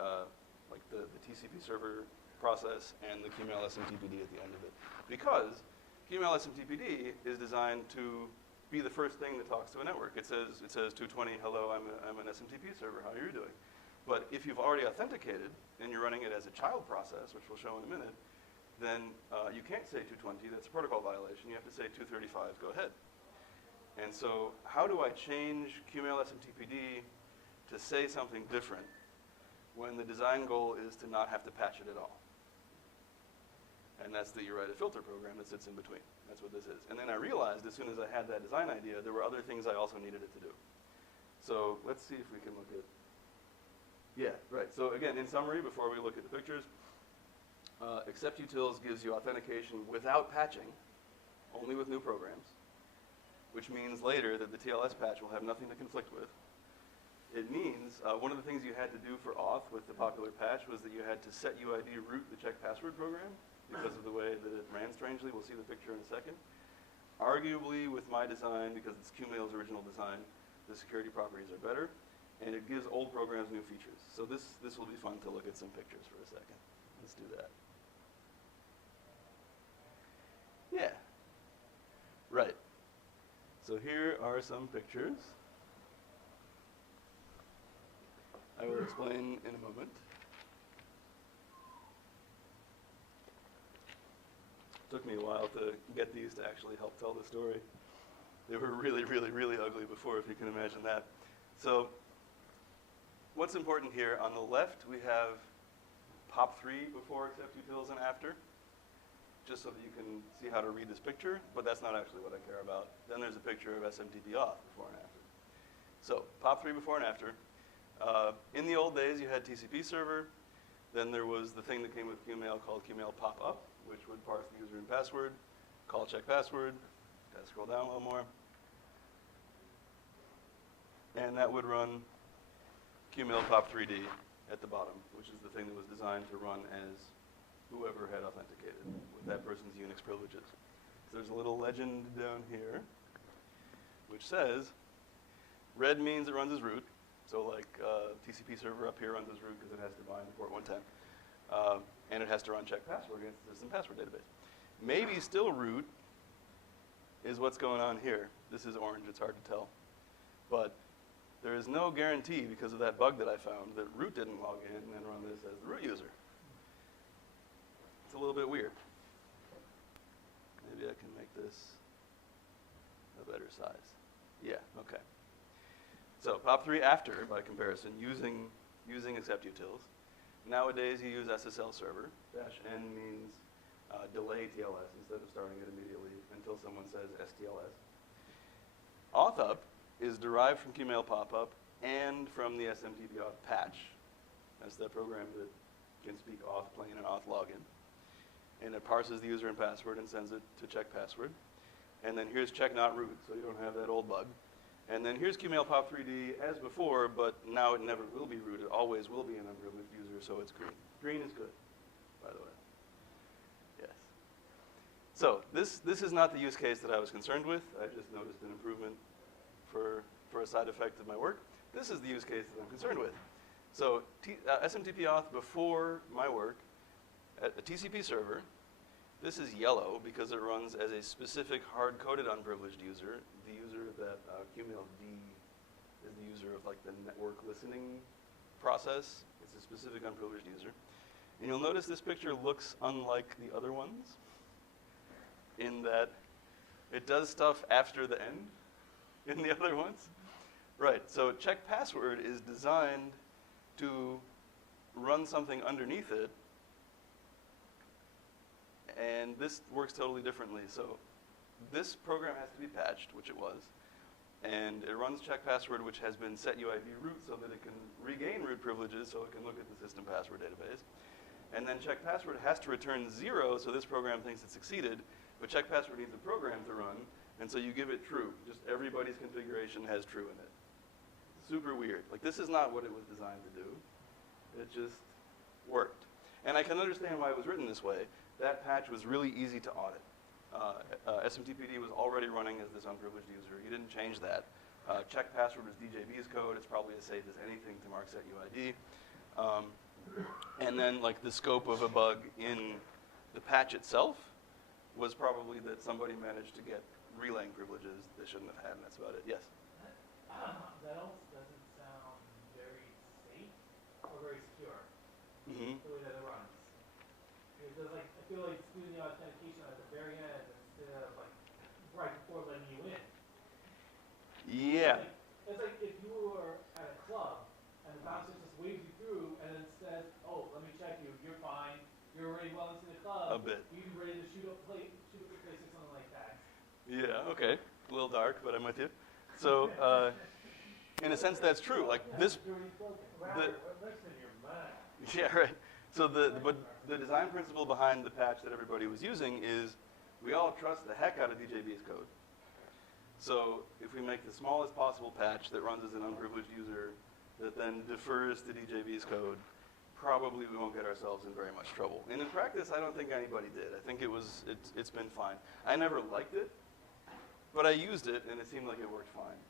TCP server process and the qmail SMTPD at the end of it. Because qmail SMTPD is designed to be the first thing that talks to a network. It says 220, hello, I'm an SMTP server, how are you doing? But if you've already authenticated and you're running it as a child process, which we'll show in a minute, then you can't say 220, that's a protocol violation. You have to say 235, go ahead. And so how do I change qmail SMTPD to say something different when the design goal is to not have to patch it at all? And that's that you write a filter program that sits in between. That's what this is. And then I realized as soon as I had that design idea, there were other things I also needed it to do. So let's see if we can look at, yeah, right. So again, in summary, before we look at the pictures, accept utils gives you authentication without patching, only with new programs, which means later that the TLS patch will have nothing to conflict with. It means one of the things you had to do for auth with the popular patch was that you had to set UID root the check password program because of the way that it ran strangely. We'll see the picture in a second. Arguably, with my design, because it's qmail's original design, the security properties are better, and it gives old programs new features. So this will be fun to look at some pictures for a second. Let's do that. Yeah. Right. So here are some pictures. I will explain in a moment. Took me a while to get these to actually help tell the story. They were really, really, really ugly before, if you can imagine that. So what's important here, on the left we have POP3 before accept utils and after, just so that you can see how to read this picture, but that's not actually what I care about. Then there's a picture of SMTP auth before and after. So POP3 before and after. In the old days, you had TCP server. Then there was the thing that came with qmail called qmail pop-up, which would parse the user and password, call check password. Gotta scroll down a little more. And that would run qmail pop3d at the bottom, which is the thing that was designed to run as whoever had authenticated with that person's Unix privileges. So there's a little legend down here, which says, red means it runs as root. So like TCP server up here runs as root because it has to bind to port 110. And it has to run check password against the system password database. Maybe still root is what's going on here. This is orange, it's hard to tell. But there is no guarantee because of that bug that I found that root didn't log in and run this as the root user. It's a little bit weird. Maybe I can make this a better size. Yeah, okay. So POP3 after, by comparison, using accept utils. Nowadays you use SSL server. -n means delay TLS instead of starting it immediately until someone says STLS. Auth up is derived from qmail pop-up and from the SMTP auth patch. That's that program that can speak auth plain and auth login. And it parses the user and password and sends it to check password. And then here's check not root, so you don't have that old bug. And then here's qmail pop3d as before, but now it never will be root. It always will be an unprivileged user, so it's green. Green is good, by the way. Yes. So this is not the use case that I was concerned with. I just noticed an improvement for a side effect of my work. This is the use case that I'm concerned with. So SMTP auth before my work at a TCP server. This is yellow because it runs as a specific hard-coded unprivileged user. The user that qmail D is the user of like the network listening process. It's a specific unprivileged user. And you'll notice this picture looks unlike the other ones in that it does stuff after the end in the other ones. Right, so check password is designed to run something underneath it, and this works totally differently. So this program has to be patched, which it was, and it runs check password, which has been set UID root so that it can regain root privileges so it can look at the system password database. And then check password has to return 0, so this program thinks it succeeded, but check password needs a program to run, and so you give it true. Just everybody's configuration has true in it. Super weird. Like, this is not what it was designed to do. It just worked. And I can understand why it was written this way. That patch was really easy to audit. SMTPD was already running as this unprivileged user. You didn't change that. Check password was DJB's code. It's probably as safe as anything to mark set UID. And then, like, the scope of a bug in the patch itself was probably that somebody managed to get relaying privileges they shouldn't have had, and that's about it. Yes? That also doesn't sound very safe or very secure, Mm-hmm. the way that it runs. Because like, I feel like it's doing the authentication at the very end instead of like right before letting you in. Yeah. It's like if you were at a club and the bouncer just waves you through and then says, oh, let me check you, you're fine, you're already well into the club. A bit. You're ready to shoot up the place or something like that. Yeah, okay. A little dark, but I'm with you. So, in a sense, that's true. Like this, yeah, right. So but the design principle behind the patch that everybody was using is we all trust the heck out of DJB's code. So if we make the smallest possible patch that runs as an unprivileged user that then defers to DJB's code, probably we won't get ourselves in very much trouble. And in practice, I don't think anybody did. I think it's been fine. I never liked it, but I used it and it seemed like it worked fine.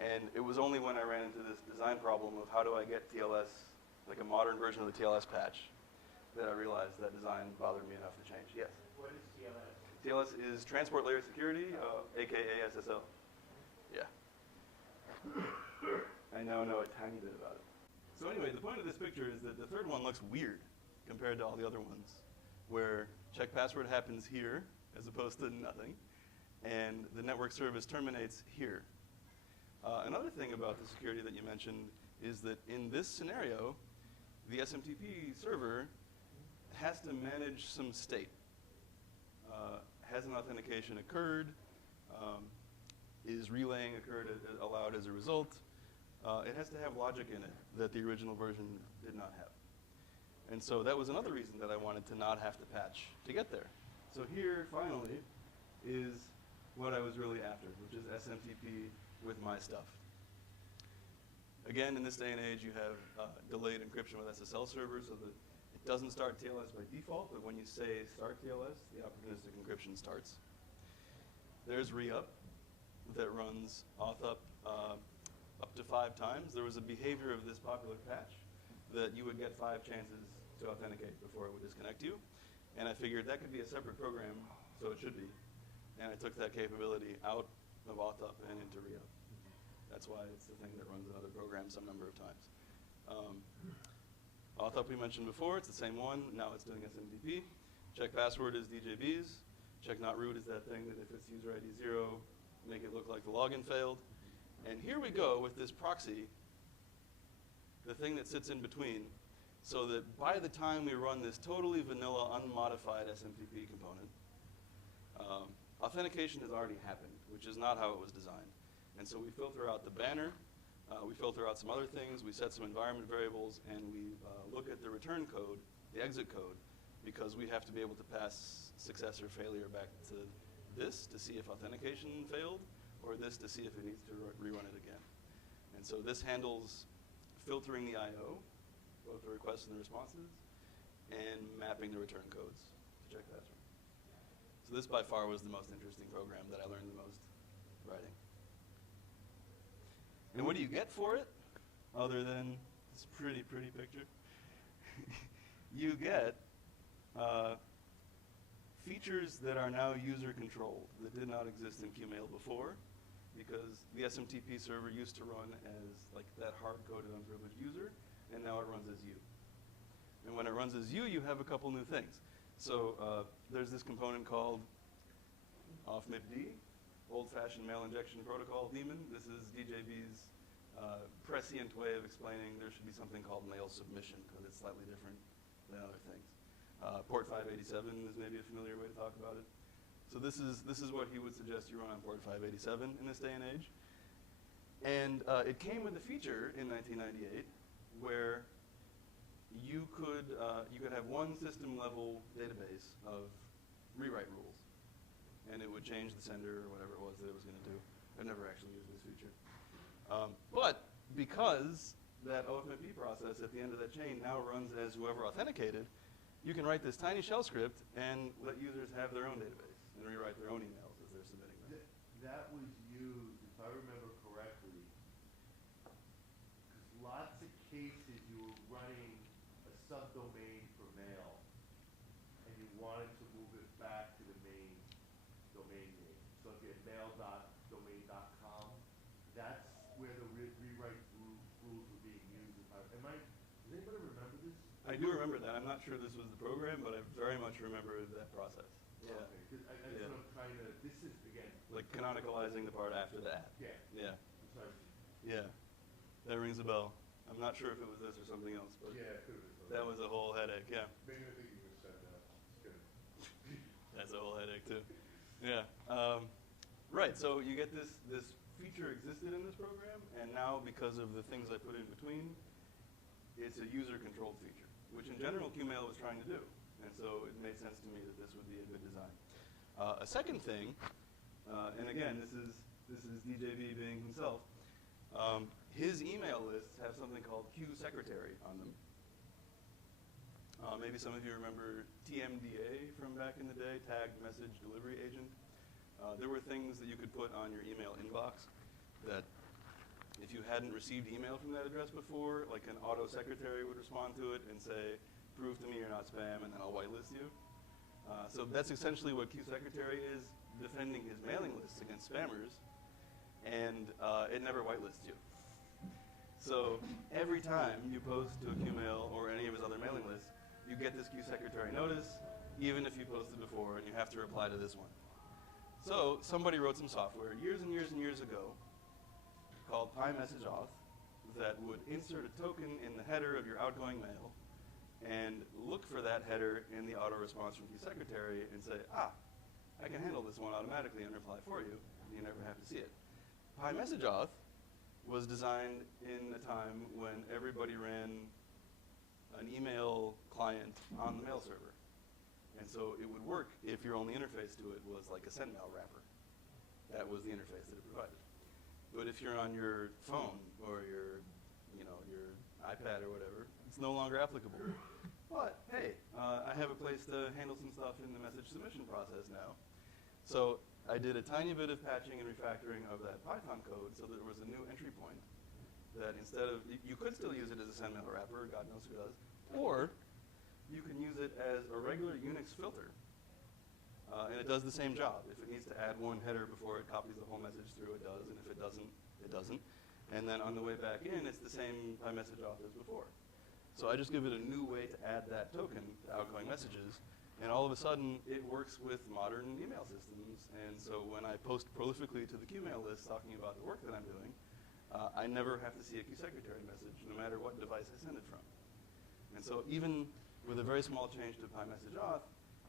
And it was only when I ran into this design problem of how do I get TLS, like a modern version of the TLS patch, that I realized that design bothered me enough to change. Yes? What is TLS? TLS is Transport Layer Security, aka SSL. Yeah. I now know a tiny bit about it. So anyway, the point of this picture is that the third one looks weird compared to all the other ones, where check password happens here as opposed to nothing, and the network service terminates here. Another thing about the security that you mentioned is that in this scenario, the SMTP server has to manage some state. Has an authentication occurred? Is relaying allowed as a result? It has to have logic in it that the original version did not have. And so that was another reason that I wanted to not have to patch to get there. So here, finally, is what I was really after, which is SMTP with my stuff. Again, in this day and age, you have delayed encryption with SSL servers so that it doesn't start TLS by default, but when you say start TLS, the opportunistic encryption starts. There's re-up that runs auth up to 5 times. There was a behavior of this popular patch that you would get 5 chances to authenticate before it would disconnect you. And I figured that could be a separate program, so it should be. And I took that capability out of auth up and into re-up. That's why it's the thing that runs another program some number of times. Auth up we mentioned before, it's the same one. Now it's doing SMTP. Check password is DJB's. Check not root is that thing that if it's user ID 0, make it look like the login failed. And here we go with this proxy, the thing that sits in between, so that by the time we run this totally vanilla, unmodified SMTP component, authentication has already happened, which is not how it was designed. And so we filter out the banner, we filter out some other things, we set some environment variables, and we look at the return code, the exit code, because we have to be able to pass success or failure back to this to see if authentication failed, or this to see if it needs to rerun it again. And so this handles filtering the I/O, both the requests and the responses, and mapping the return codes to check password. So this by far was the most interesting program that I learned the most writing. And what do you get for it, other than this pretty picture? You get features that are now user-controlled that did not exist in qmail before, because the SMTP server used to run as like that hard-coded unprivileged user, and now it runs as you. And when it runs as you have a couple new things. So there's this component called offmipd, old-fashioned mail injection protocol daemon. This is DJB's prescient way of explaining there should be something called mail submission, because it's slightly different than other things. Port 587 is maybe a familiar way to talk about it. So this is what he would suggest you run on port 587 in this day and age. And it came with a feature in 1998 where you could have one system level database of rewrite rules, and it would change the sender or whatever it was that it was going to do. I've never actually used this feature. But because that OFMP process at the end of that chain now runs as whoever authenticated, you can write this tiny shell script and let users have their own database and rewrite their own emails as they're submitting them. That was used, if I remember correctly, because lots of cases you were running a subdomain for mail, and you wanted to move it back to the main domain name. So if you had mail.domain.com, that's where the rewrite rules were being used. Does anybody remember this? I do remember that. I'm not sure this was the program, but I very much remember that process. Yeah. Okay, 'cause I Yeah. what I'm trying to, this is, again. Like canonicalizing the part after the app. Yeah. Yeah. I'm sorry. Yeah. That rings a bell. I'm not sure if it was this or something else, but Yeah, it could have been. that was a whole headache, yeah. Maybe I think you just said that. Just kidding. That's a whole headache too. Yeah. Right, so you get this feature existed in this program, and now because of the things I put in between, it's a user-controlled feature, which in general qmail was trying to do. And so it made sense to me that this would be a good design. A second thing, and again, this is DJB being himself, his email lists have something called qsecretary on them. Maybe some of you remember TMDA from back in the day, tagged message delivery agent. There were things that you could put on your email inbox that if you hadn't received email from that address before, like an auto secretary would respond to it and say, prove to me you're not spam, and then I'll whitelist you. So that's essentially what qsecretary is, defending his mailing lists against spammers, and it never whitelists you. So every time you post to a qmail or any of his other mailing lists, you get this qsecretary notice, even if you posted before, and you have to reply to this one. So somebody wrote some software years and years and years ago called PyMessageAuth that would insert a token in the header of your outgoing mail and look for that header in the auto response from qsecretary and say, I can handle this one automatically and reply for you. You never have to see it. PyMessageAuth was designed in a time when everybody ran an email client on the mail server. And so it would work if your only interface to it was like a sendmail wrapper. That was the interface that it provided. But if you're on your phone or your iPad or whatever, it's no longer applicable. But hey, I have a place to handle some stuff in the message submission process now. So I did a tiny bit of patching and refactoring of that Python code so there was a new entry point that instead of, you could still use it as a sendmail wrapper, God knows who does, or you can use it as a regular Unix filter. And it does the same job. If it needs to add one header before it copies the whole message through, it does, and if it doesn't, it doesn't. And then on the way back in, it's the same PyMessageAuth as before. So I just give it a new way to add that token to outgoing messages, and all of a sudden, it works with modern email systems. And so when I post prolifically to the qmail list talking about the work that I'm doing, I never have to see a qsecretary message, no matter what device I send it from. And so even with a very small change to PyMessageAuth,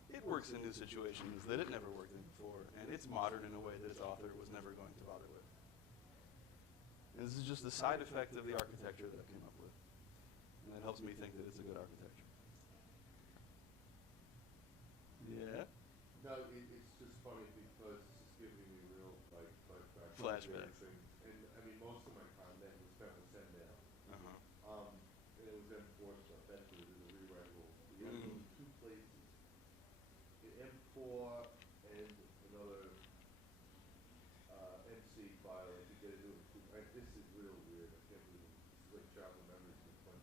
it works in new situations that it never worked in before, and it's modern in a way that its author was never going to bother with. And this is just the side effect of the architecture that I came up with. And that helps me think that it's a good architecture. Yeah? No, it's just funny because this is giving me real Flashbacks. And I mean, most of my time then was spent with sendmail. And it was enforced eventually to the rewrite rules. We had those two places, the M4 and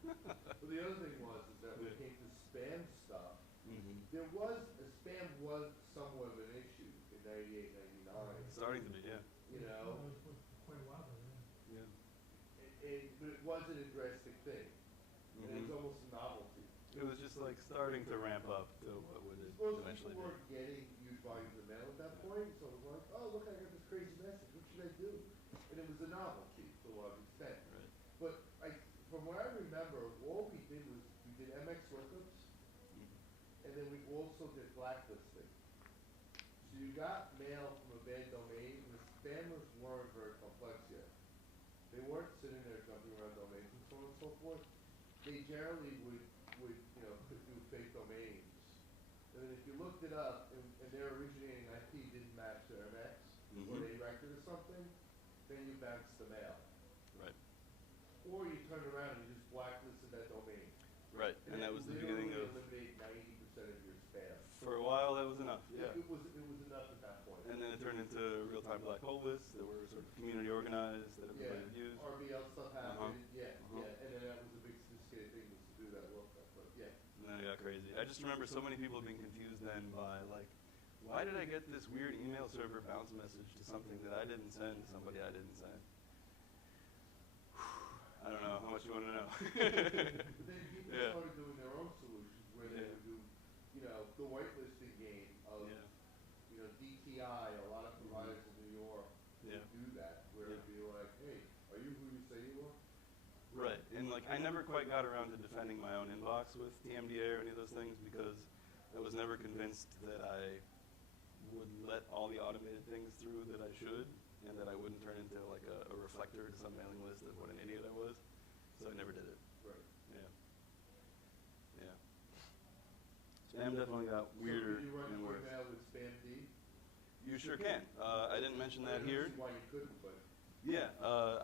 Well, the other thing was is that when it came to spam stuff, Mm-hmm. spam was somewhat of an issue in 98, 99. Starting to be, yeah. You No, know, it was for quite a while though, yeah. Yeah. but it wasn't a drastic thing. And it was Mhm. almost a novelty. It was just like starting to ramp up to what would it Most eventually people be. weren't getting huge volumes of mail at that point, so it was like, oh, look, I got this crazy message. What should I do? And it was a novelty to a large extent. Right. But from what I remember, all we did was we did MX lookups, Mhm. and then we also did blacklisting. So you got mail from a bad domain, and the spammers weren't very complex yet. They weren't sitting there jumping around domains and so on and so forth. They generally would could do fake domains. And then if you looked it up and their originating IP didn't match their MX or Mhm. a record or something, then you bounced the mail. Right. Or you turned around and you just blacklisted that domain. Right. And that was the beginning of. Eliminate 90% of your spam. For a while, that was enough. Yeah. It was enough at that point. And then it turned into real-time black hole lists that were sort of community organized that everybody would use. RBL stuff happened. Uh-huh. Yeah. And then that was a big sophisticated thing was to do that lookup. But yeah. And then it got crazy. I just remember so many people being confused then by like, why did I get this weird email server bounce message to something that I didn't send to somebody I didn't send? I don't know how much you want to know. But then people Yeah. started doing their own solutions where they Yeah. would do, the whitelisting game of, Yeah. DTI. A lot of providers in New York Yeah. would do that, where it'd be like, hey, are you who you say you are? Right, and like I never quite got around to defending my own inbox with TMDA or any of those things because I was never convinced that I would let all the automated things through that I should, and that I wouldn't turn into like a reflector to some mailing list of what an idiot I was. So I never did it. Right. Yeah. Yeah. Spam definitely got weirder So can you run and your worse. email with spam-D? You sure can. I didn't mention that here. I don't see why you couldn't, but. Yeah,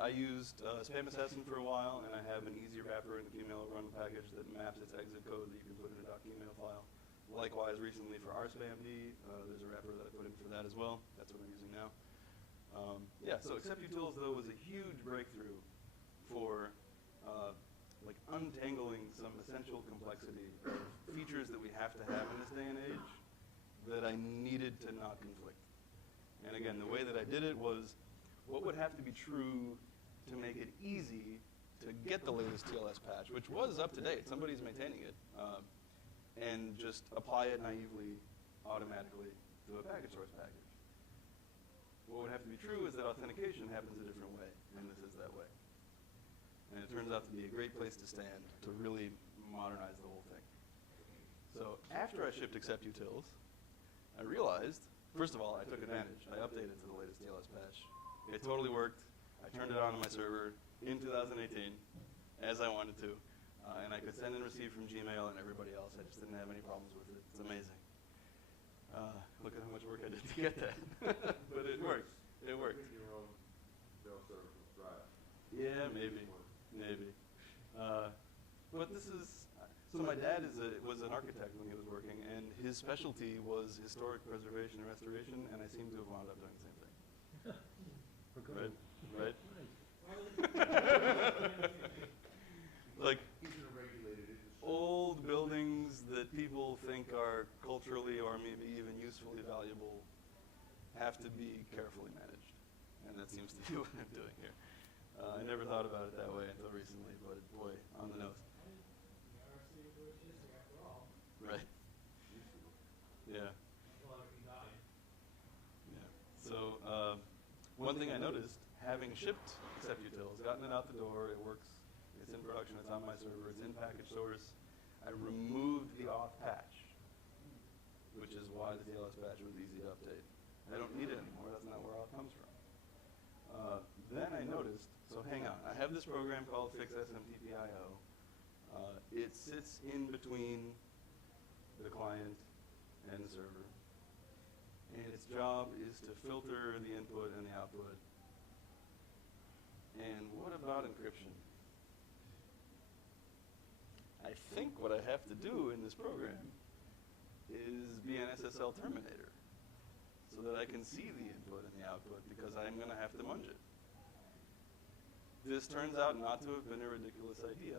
I used Spam Assassin for a while, and I have an easy wrapper in the qmail run package that maps its exit code that you can put in a .qmail file. Likewise, recently for our spamd, there's a wrapper that I put in for that as well. That's what I'm using now. Yeah, so Accept-Utils, though, was a huge breakthrough for like untangling some essential complexity of features that we have to have in this day and age that I needed to not conflict. And again, the way that I did it was, what would have to be true to make it easy to get the latest TLS patch, which was up to date, somebody's maintaining it, and just apply it naively, automatically to a package source package. What would have to be true is that authentication happens a different way, and this is that way. And it turns out to be a great place to stand to really modernize the whole thing. So after I shipped Accept-Utils, I realized, first of all, I took advantage. I updated to the latest TLS patch. It totally worked. I turned it on my server in 2018, as I wanted to, and I could send and receive from Gmail and everybody else. I just didn't have any problems with it. It's amazing. Look at how much work I did to get that. But it worked. It worked. Your own mail server from Thrive. Yeah, maybe. But this is, so my dad was an architect when he was working, and his specialty was historic preservation and restoration, and I seem to have wound up doing the same thing. Right? Like He's in a regulated industry. old buildings that people think are culturally or maybe even usefully valuable have to be carefully managed. And that seems to be what I'm doing here. I never thought about it that way until recently, but boy, on the nose. Right. Yeah. Yeah. So one thing I noticed, having shipped Accept-Utils, gotten it out the door, it works, it's in production, it's on my server, it's in package source. I removed the auth patch, which is why the TLS patch was easy to update. I don't need it anymore, that's not where auth comes from. Then I noticed, so hang on, I have this program called FixSMTP.io. It sits in between the client and the server. And its job is to filter the input and the output. And what about encryption? I think what I have to do in this program is be an SSL terminator so that I can see the input and the output because I'm going to have to munge it. This turns out not to have been a ridiculous idea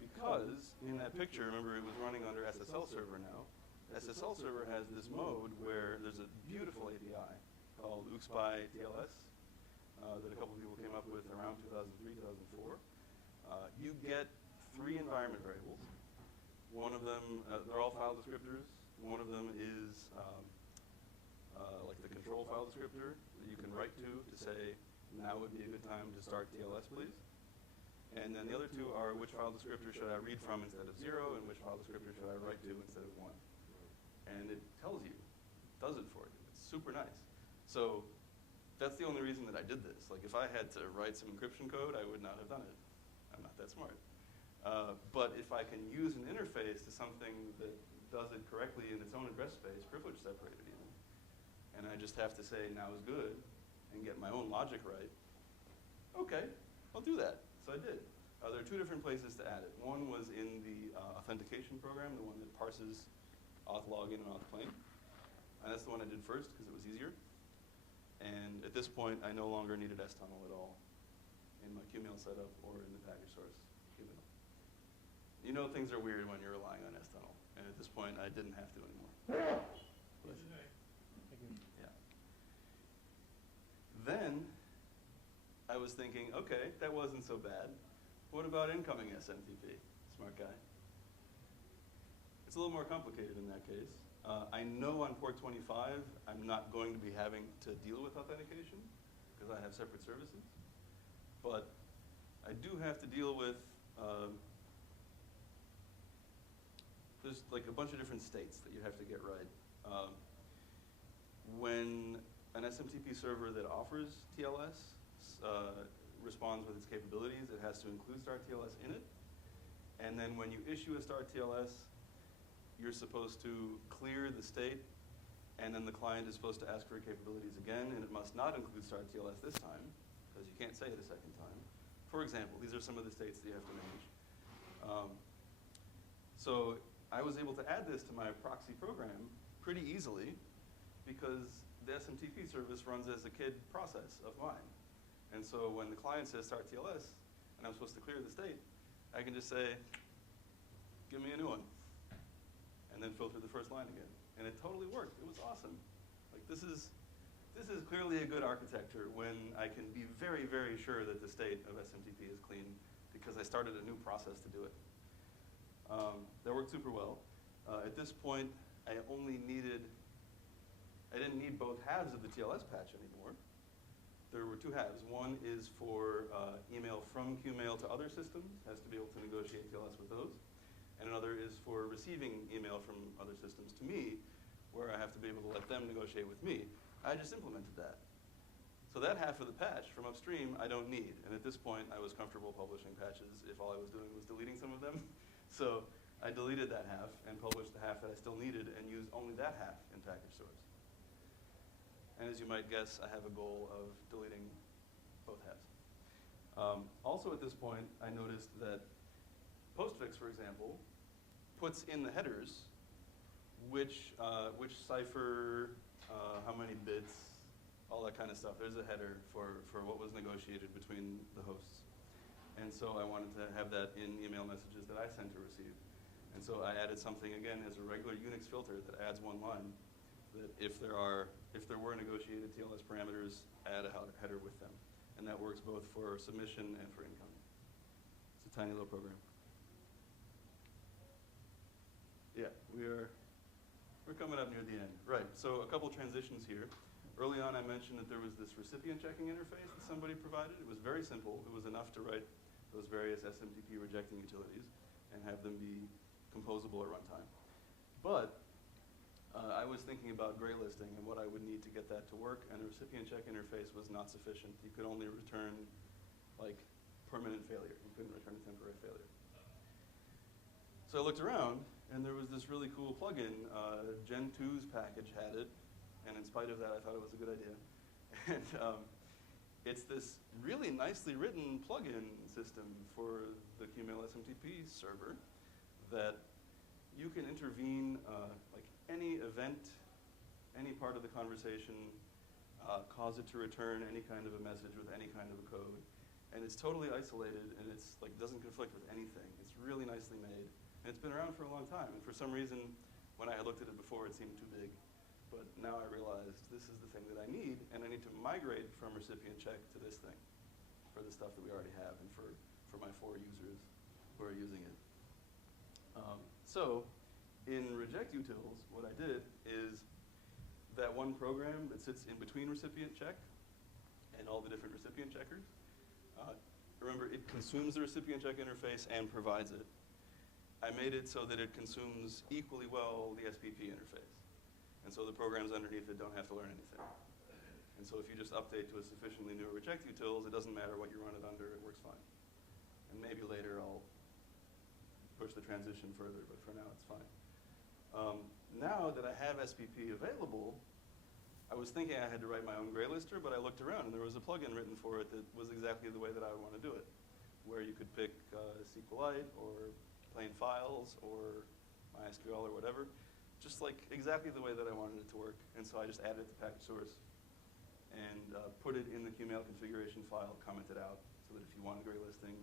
Because in that picture, remember it was running under SSL server now. SSL server has this mode where there's a beautiful API called UXPy TLS that a couple of people came up with around 2003, 2004. You get 3 environment variables. One of them, they're all file descriptors. One of them is like the control file descriptor that you can write to say, now would be a good time to start TLS, please. And then the other 2 are which file descriptor should I read from instead of 0, and which file descriptor should I write to instead of 1. And it tells you, does it for you. It's super nice. So that's the only reason that I did this. Like if I had to write some encryption code, I would not have done it. I'm not that smart. But if I can use an interface to something that does it correctly in its own address space, privilege separated even, and I just have to say now is good and get my own logic right, okay, I'll do that. So I did. There are 2 different places to add it. One was in the authentication program, the one that parses auth login and auth claim. And that's the one I did first because it was easier. And at this point, I no longer needed stunnel at all in my qmail setup or in the package source qmail. You know things are weird when you're relying on stunnel. And at this point, I didn't have to anymore. Yeah. Then I was thinking, okay, that wasn't so bad. What about incoming SMTP? Smart guy. It's a little more complicated in that case. I know on port 25, I'm not going to be having to deal with authentication because I have separate services. But I do have to deal with, there's like a bunch of different states that you have to get right. When an SMTP server that offers TLS responds with its capabilities, it has to include star TLS in it. And then when you issue a star TLS, you're supposed to clear the state, and then the client is supposed to ask for capabilities again, and it must not include star TLS this time, because you can't say it a second time. For example, these are some of the states that you have to manage. So I was able to add this to my proxy program pretty easily, because the SMTP service runs as a KID process of mine. And so when the client says start TLS, and I'm supposed to clear the state, I can just say, give me a new one, and then filter the first line again. And it totally worked. It was awesome. Like this is clearly a good architecture when I can be very, very sure that the state of SMTP is clean because I started a new process to do it. That worked super well. At this point, I didn't need both halves of the TLS patch anymore. There were 2 halves. One is for email from qmail to other systems, has to be able to negotiate TLS with those. And another is for receiving email from other systems to me, where I have to be able to let them negotiate with me. I just implemented that. So that half of the patch from upstream, I don't need. And at this point, I was comfortable publishing patches if all I was doing was deleting some of them. So I deleted that half and published the half that I still needed and used only that half in package source. And as you might guess, I have a goal of deleting both halves. Also at this point, I noticed that Postfix, for example, puts in the headers which cipher, how many bits, all that kind of stuff. There's a header for what was negotiated between the hosts. And so I wanted to have that in email messages that I sent or received. And so I added something, again, as a regular Unix filter that adds one line, that if there were negotiated TLS parameters, add a header with them. And that works both for submission and for incoming. It's a tiny little program. Yeah, we're coming up near the end. Right, so a couple transitions here. Early on, I mentioned that there was this recipient checking interface that somebody provided. It was very simple. It was enough to write those various SMTP rejecting utilities and have them be composable at runtime. But I was thinking about gray listing and what I would need to get that to work, and the recipient check interface was not sufficient. You could only return like permanent failure. You couldn't return a temporary failure. So I looked around, and there was this really cool plugin. Gen2's package had it, and in spite of that, I thought it was a good idea. And it's this really nicely written plugin system for the qmail SMTP server that you can intervene like any event, any part of the conversation, cause it to return any kind of a message with any kind of a code. And it's totally isolated, and it's like doesn't conflict with anything. It's really nicely made, and it's been around for a long time. And for some reason, when I had looked at it before, it seemed too big. But now I realized this is the thing that I need, and I need to migrate from recipient check to this thing for the stuff that we already have and for my 4 users who are using it. So in reject utils, what I did is that one program that sits in between recipient check and all the different recipient checkers. Remember, it consumes the recipient check interface and provides it. I made it so that it consumes equally well the SPP interface. And so the programs underneath it don't have to learn anything. And so if you just update to a sufficiently new reject utils, it doesn't matter what you run it under, it works fine. And maybe later I'll push the transition further, but for now it's fine. Now that I have SPP available, I was thinking I had to write my own gray lister, but I looked around and there was a plugin written for it that was exactly the way that I would want to do it, where you could pick SQLite or plain files or MySQL or whatever, just like exactly the way that I wanted it to work. And so I just added it to package source and put it in the qmail configuration file, comment it out, so that if you want a gray listing,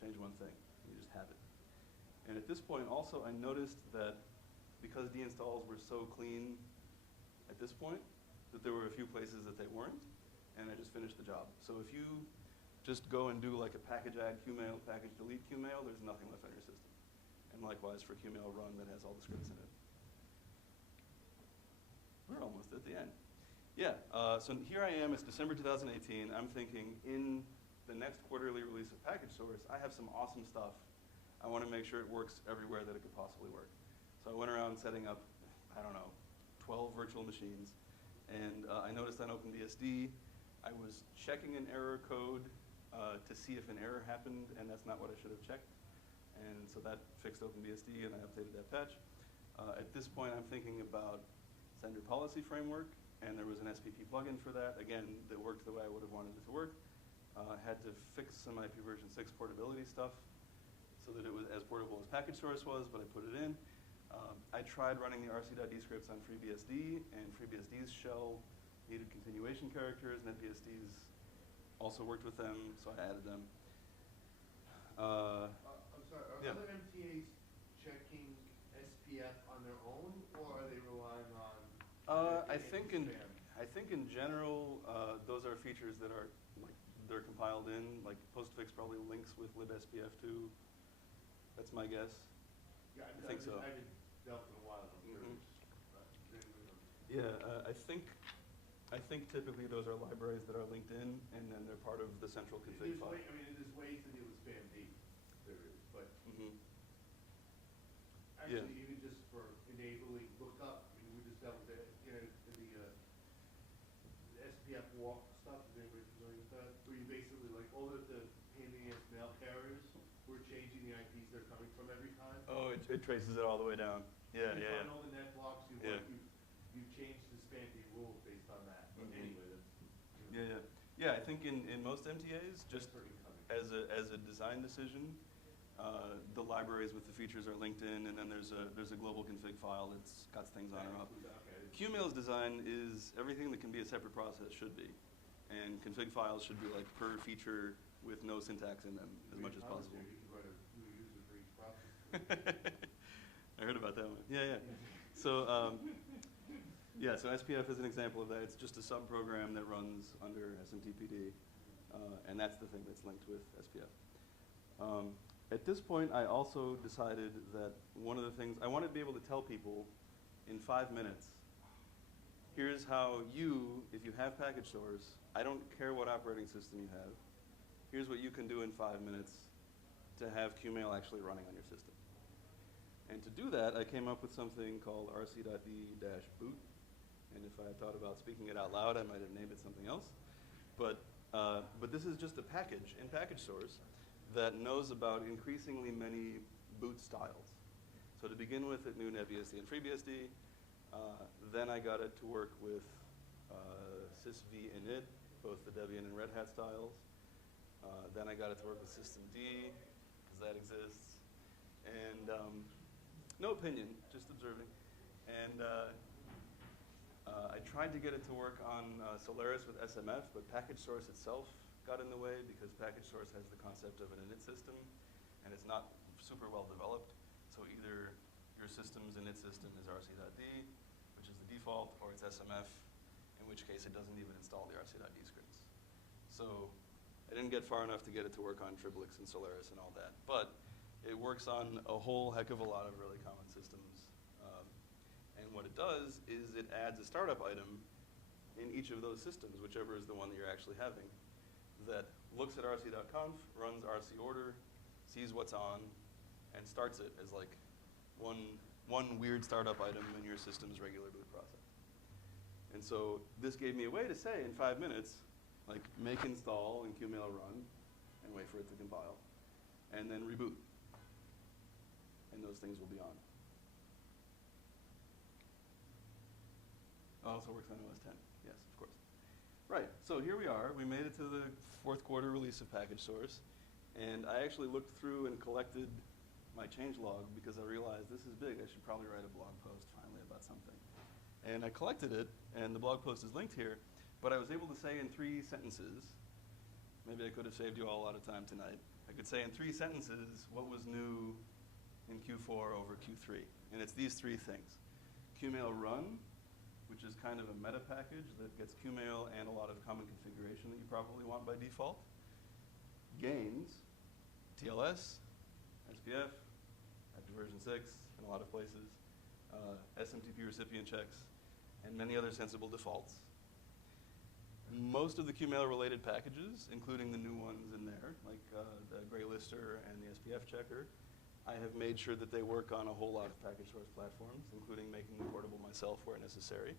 change one thing, you just have it. And at this point also I noticed that because deinstalls were so clean at this point, that there were a few places that they weren't, and I just finished the job. So if you just go and do like a package add qmail, package delete qmail, there's nothing left on your system. And likewise for qmail run that has all the scripts in it. We're almost at the end. Yeah, so here I am, it's December 2018. I'm thinking in the next quarterly release of package source, I have some awesome stuff. I want to make sure it works everywhere that it could possibly work. So I went around setting up, I don't know, 12 virtual machines, and I noticed on OpenBSD, I was checking an error code to see if an error happened, and that's not what I should have checked. And so that fixed OpenBSD, and I updated that patch. At this point, I'm thinking about sender policy framework, and there was an SPP plugin for that, again, that worked the way I would have wanted it to work. Had to fix some IP version 6 portability stuff so that it was as portable as package source was, but I put it in. I tried running the rc.d scripts on FreeBSD, and FreeBSD's shell needed continuation characters. NetBSD's also worked with them, so I added them. I'm sorry, are Yeah. other MTAs checking SPF on their own, or are they relying on? I think in general, those are features that are like they're compiled in. Like postfix probably links with libspf2. That's my guess. Yeah, I think so. I haven't dealt in a while. I'm curious. Yeah, I think typically those are libraries that are linked in, and then they're part of the central config file. There's ways to deal with spam D. There is, but Mm-hmm. actually, even just for enabling lookup, we just dealt with the SPF walk stuff. Is anybody familiar with that? Where you basically like all of the pain in the ass mail carriers, we're changing the IPs they're coming from every time. Oh, it traces it all the way down. Yeah, You yeah, find all the net blocks, you changed the spam D rules based on that. But Mhm. anyway, that's yeah. I think in most MTAs, just pretty coming. as a design decision, the libraries with the features are linked in, and then there's a global config file that's got things on or off. Okay. qmail's design is everything that can be a separate process should be, and config files should be like per feature with no syntax in them as much as possible. You can write a new user for each process. I heard about that one. Yeah. So, so SPF is an example of that. It's just a sub-program that runs under SMTPD, and that's the thing that's linked with SPF. At this point, I also decided that one of the things, I wanted to be able to tell people in 5 minutes, here's how if you have package source, I don't care what operating system you have, here's what you can do in 5 minutes to have qmail actually running on your system. And to do that, I came up with something called rc.d-boot. And if I had thought about speaking it out loud, I might have named it something else. But this is just a package in package source that knows about increasingly many boot styles. So to begin with, it knew NetBSD and FreeBSD. Then I got it to work with sysv init, both the Debian and Red Hat styles. Then I got it to work with systemd, because that exists. And no opinion, just observing. And I tried to get it to work on Solaris with SMF, but package source itself got in the way because package source has the concept of an init system, and it's not super well developed. So either your system's init system is rc.d, which is the default, or it's SMF, in which case it doesn't even install the rc.d scripts. So I didn't get far enough to get it to work on Triblix and Solaris and all that, but it works on a whole heck of a lot of really common systems. And what it does is it adds a startup item in each of those systems, whichever is the one that you're actually having, that looks at rc.conf, runs rc order, sees what's on, and starts it as like one weird startup item in your system's regular boot process. And so this gave me a way to say in 5 minutes, like make install and qmail run, and wait for it to compile, and then reboot. And those things will be on. Oh, also works on OS 10. Yes, of course. Right, so here we are. We made it to the 4th quarter release of package source. And I actually looked through and collected my changelog because I realized this is big. I should probably write a blog post finally about something. And I collected it, and the blog post is linked here. But I was able to say in 3 sentences, maybe I could have saved you all a lot of time tonight. I could say in 3 sentences what was new in Q4 over Q3. And it's these 3 things. qmail run, which is kind of a meta package that gets qmail and a lot of common configuration that you probably want by default. Gains, TLS, SPF, up to version 6 in a lot of places, SMTP recipient checks, and many other sensible defaults. Most of the qmail related packages, including the new ones in there, like the gray lister and the SPF checker, I have made sure that they work on a whole lot of package source platforms, including making them portable myself where necessary.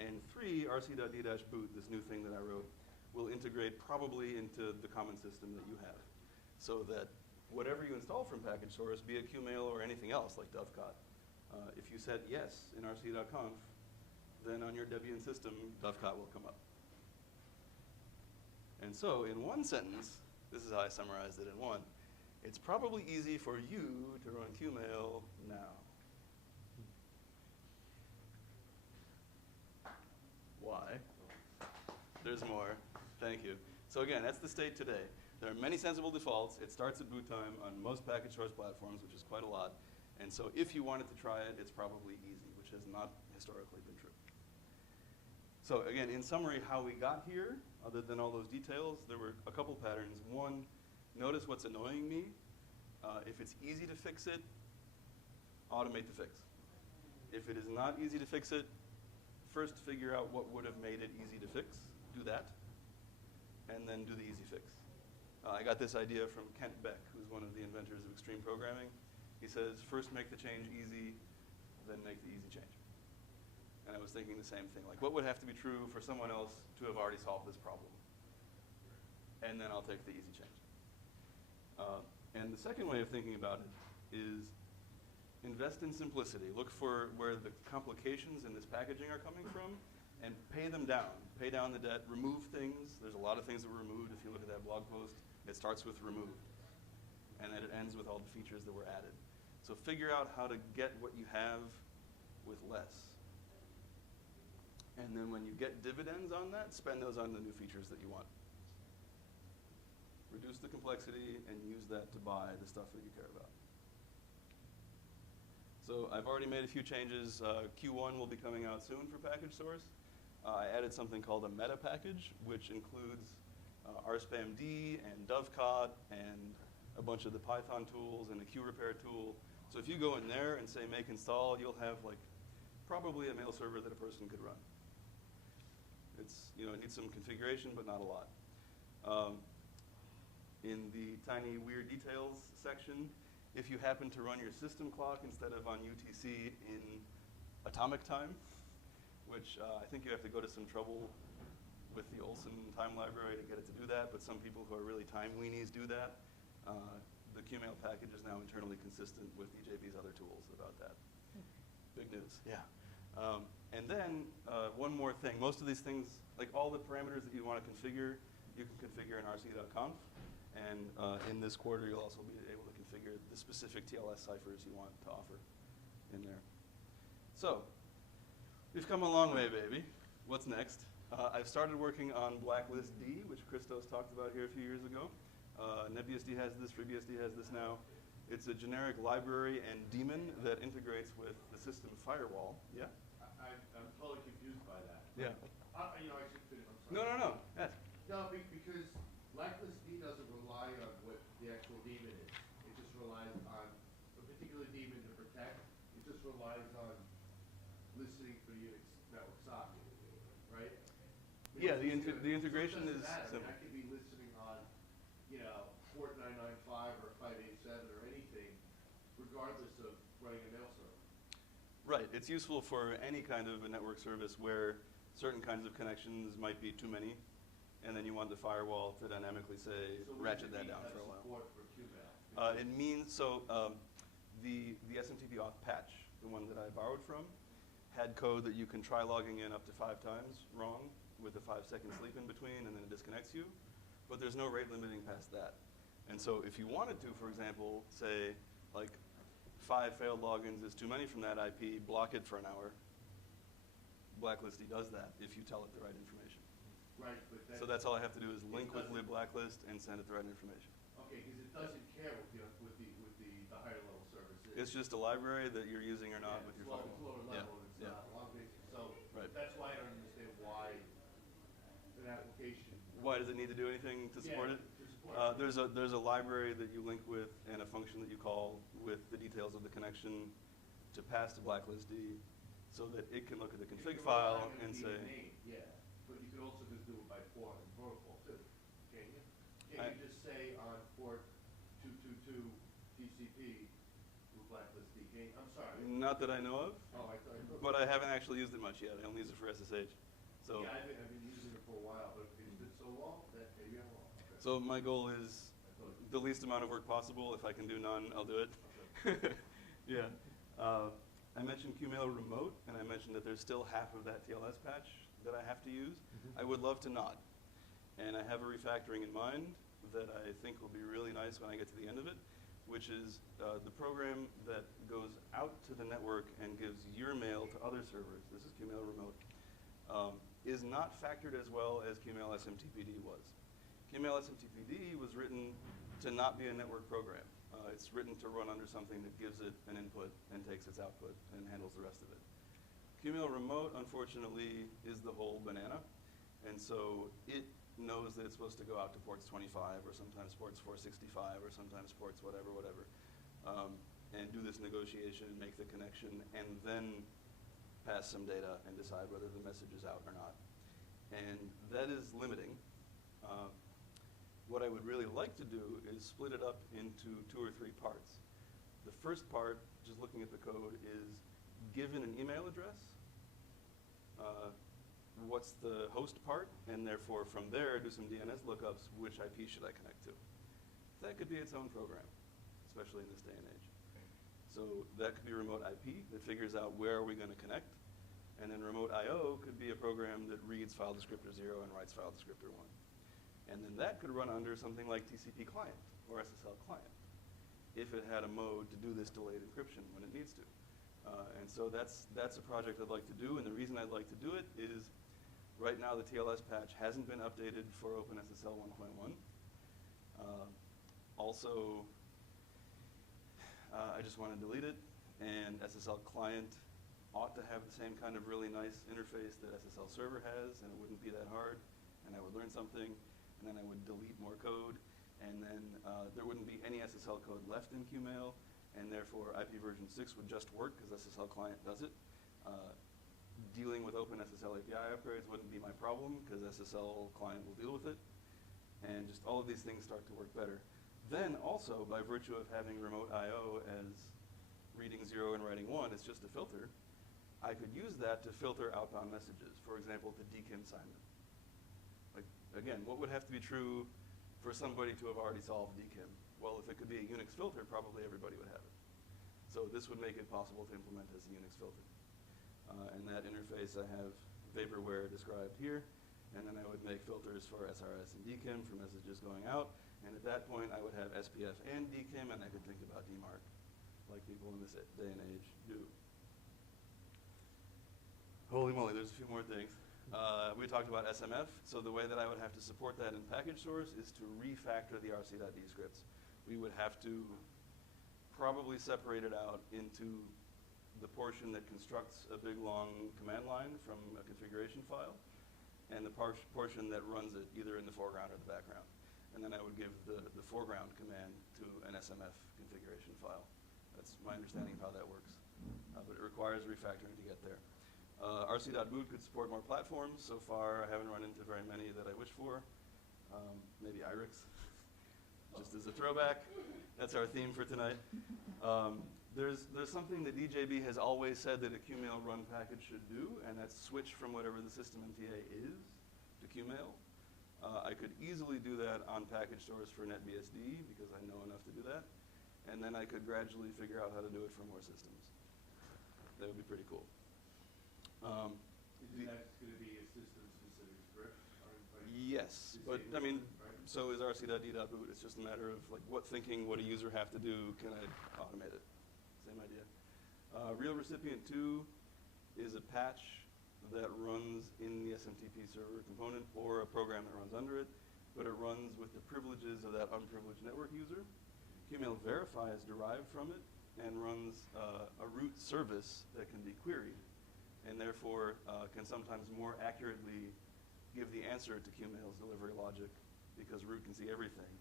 And 3, rc.d-boot, this new thing that I wrote, will integrate probably into the common system that you have. So that whatever you install from package source, be it qmail or anything else like dovecot, if you said yes in rc.conf, then on your Debian system, dovecot will come up. And so in 1 sentence, this is how I summarized it in 1, it's probably easy for you to run qmail now. Why? There's more. Thank you. So again, that's the state today. There are many sensible defaults. It starts at boot time on most package source platforms, which is quite a lot. And so if you wanted to try it, it's probably easy, which has not historically been true. So again, in summary, how we got here, other than all those details, there were a couple patterns. 1, notice what's annoying me. If it's easy to fix it, automate the fix. If it is not easy to fix it, first figure out what would have made it easy to fix. Do that. And then do the easy fix. I got this idea from Kent Beck, who's one of the inventors of extreme programming. He says, first make the change easy, then make the easy change. And I was thinking the same thing. Like, what would have to be true for someone else to have already solved this problem? And then I'll take the easy change. And the second way of thinking about it is invest in simplicity. Look for where the complications in this packaging are coming from and pay them down. Pay down the debt, remove things. There's a lot of things that were removed. If you look at that blog post, it starts with removed. And then it ends with all the features that were added. So figure out how to get what you have with less. And then when you get dividends on that, spend those on the new features that you want. Reduce the complexity and use that to buy the stuff that you care about. So I've already made a few changes. Q1 will be coming out soon for package source. I added something called a meta package, which includes rspamd and dovecot and a bunch of the Python tools and a qrepair tool. So if you go in there and say make install, you'll have like probably a mail server that a person could run. It's, it needs some configuration, but not a lot. In the tiny weird details section, if you happen to run your system clock instead of on UTC in atomic time, which I think you have to go to some trouble with the Olson time library to get it to do that, but some people who are really time weenies do that. The qmail package is now internally consistent with EJB's other tools about that. Big news, yeah. And then one more thing. Most of these things, like all the parameters that you want to configure, you can configure in rc.conf. And in this quarter, you'll also be able to configure the specific TLS ciphers you want to offer in there. So we've come a long way, baby. What's next? I've started working on Blacklist D, which Christos talked about here a few years ago. NetBSD has this, FreeBSD has this now. It's a generic library and daemon that integrates with the system firewall. Yeah? I'm totally confused by that. Yeah. I should finish, I'm sorry. No. Yes. No, because Blacklist D doesn't rely on what the actual daemon is. It just relies on a particular daemon to protect. It just relies on listening for Unix network socket, right? Yeah, the integration is simple. simple. I could be listening on, port 995 or 587 or anything, regardless of running a mail server. Right. It's useful for any kind of a network service where certain kinds of connections might be too many, and then you want the firewall to dynamically say, So what ratchet does it that mean, down that for a while. support for qmail? It means, the SMTP auth patch, the one that I borrowed from, had code that you can try logging in up to 5 times wrong with a 5-second sleep in between, and then it disconnects you. But there's no rate limiting past that. And so if you wanted to, for example, say, like, 5 failed logins is too many from that IP, block it for an hour. Blacklist D does that if you tell it the right information. Right, but So that's all I have to do is it link with doesn't- libblacklist and send it the right information. Okay, because it doesn't care what the higher level service is. It's just a library that you're using or not Yeah, with it's your lower, firewall. it's lower level, and it's yeah. not long basic. So Right. that's why I don't understand why an application. Why does it need to do anything to support it? To support it. There's a library that you link with and a function that you call with the details of the connection to pass to Blacklist D so that it can look at the You config can file rely on and the say, name, yeah, but you could also just do it by port and protocol too, can't you? I- Can't you just say on port 222 TCP with Blacklist D? I'm sorry. not that I know of, Oh, I thought. but I haven't actually used it much yet. I only use it for SSH. So, Yeah, I've been using it for a while, but it's been so long that maybe I'm wrong. Okay. so my goal is I thought it- the least amount of work possible. If I can do none, I'll do it. okay. Yeah. I mentioned qmail remote, and I mentioned that there's still half of that TLS patch that I have to use. I would love to not. And I have a refactoring in mind that I think will be really nice when I get to the end of it, which is the program that goes out to the network and gives your mail to other servers. This is qmail remote. Is not factored as well as qmail SMTPD was. qmail SMTPD was written to not be a network program. It's written to run under something that gives it an input and takes its output and handles the rest of it. qmail remote, unfortunately, is the whole banana. And so it knows that it's supposed to go out to ports 25 or sometimes ports 465 or sometimes ports whatever, and do this negotiation and make the connection and then pass some data and decide whether the message is out or not. And that is limiting. What I would really like to do is split it up into 2 or 3 parts. The first part, just looking at the code, is given an email address, what's the host part, and therefore from there do some DNS lookups, which IP should I connect to. That could be its own program, especially in this day and age. So that could be remote IP that figures out where are we going to connect, and then remote IO could be a program that reads file descriptor 0 and writes file descriptor 1. And then that could run under something like TCP client or SSL client if it had a mode to do this delayed encryption when it needs to. And so that's a project I'd like to do, and the reason I'd like to do it is right now the TLS patch hasn't been updated for OpenSSL 1.1. Also, I just want to delete it, and SSL client ought to have the same kind of really nice interface that SSL server has, and it wouldn't be that hard, and I would learn something, and then I would delete more code, and then there wouldn't be any SSL code left in qmail, and therefore IP version 6 would just work because SSL client does it. Dealing with OpenSSL API upgrades wouldn't be my problem because SSL client will deal with it, and just all of these things start to work better. Then also, by virtue of having remote IO as reading 0 and writing 1, it's just a filter, I could use that to filter outbound messages, for example, to DKIM assignment. Like, again, what would have to be true for somebody to have already solved DKIM? Well, if it could be a Unix filter, probably everybody would have it. So this would make it possible to implement as a Unix filter. And that interface I have vaporware described here, and then I would make filters for SRS and DKIM for messages going out, and at that point I would have SPF and DKIM, and I could think about DMARC, like people in this day and age do. Holy moly, there's a few more things. We talked about SMF, so the way that I would have to support that in package source is to refactor the rc.d scripts. We would have to probably separate it out into the portion that constructs a big long command line from a configuration file, and the portion that runs it either in the foreground or the background. And then I would give the foreground command to an SMF configuration file. That's my understanding of how that works. But it requires refactoring to get there. rc.boot could support more platforms. So far, I haven't run into very many that I wish for. Maybe IRIX, just as a throwback. That's our theme for tonight. There's something that DJB has always said that a qmail run package should do, and that's switch from whatever the system MTA is to qmail. I could easily do that on package stores for NetBSD because I know enough to do that. And then I could gradually figure out how to do it for more systems. That would be pretty cool. That's going to be a system-specific script? Yes, but I mean, so is rc.d.boot. It's just a matter of like what thinking, what a user have to do, can I automate it? Same idea. Real recipient 2 is a patch that runs in the SMTP server component or a program that runs under it, but it runs with the privileges of that unprivileged network user. qmail verify is derived from it and runs a root service that can be queried, and therefore can sometimes more accurately give the answer to qmail's delivery logic because root can see everything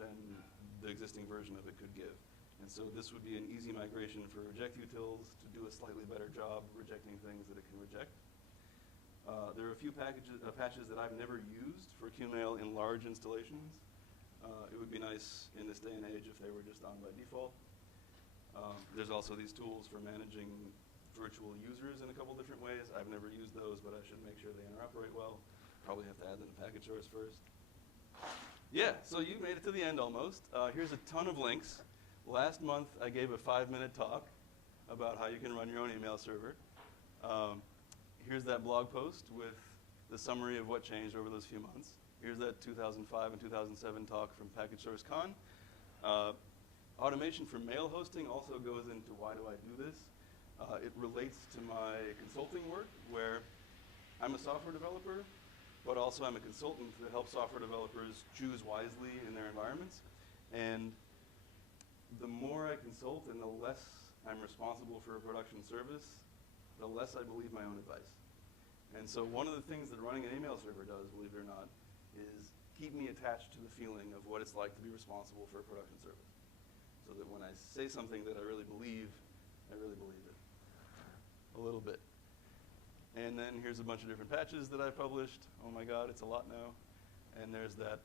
than the existing version of it could give. And so this would be an easy migration for reject utils to do a slightly better job rejecting things that it can reject. There are a few patches that I've never used for qmail in large installations. It would be nice in this day and age if they were just on by default. There's also these tools for managing virtual users in a couple different ways. I've never used those, but I should make sure they interoperate well. Probably have to add them to package source first. Yeah, so you made it to the end almost. Here's a ton of links. Last month, I gave a 5-minute talk about how you can run your own email server. Here's that blog post with the summary of what changed over those few months. Here's that 2005 and 2007 talk from Package Source Con. Automation for mail hosting also goes into why do I do this. It relates to my consulting work, where I'm a software developer, but also I'm a consultant that helps software developers choose wisely in their environments. And the more I consult and the less I'm responsible for a production service, the less I believe my own advice. And so one of the things that running an email server does, believe it or not, is keep me attached to the feeling of what it's like to be responsible for a production service. So that when I say something that I really believe it. A little bit. And then here's a bunch of different patches that I've published. Oh my God, it's a lot now. And there's that,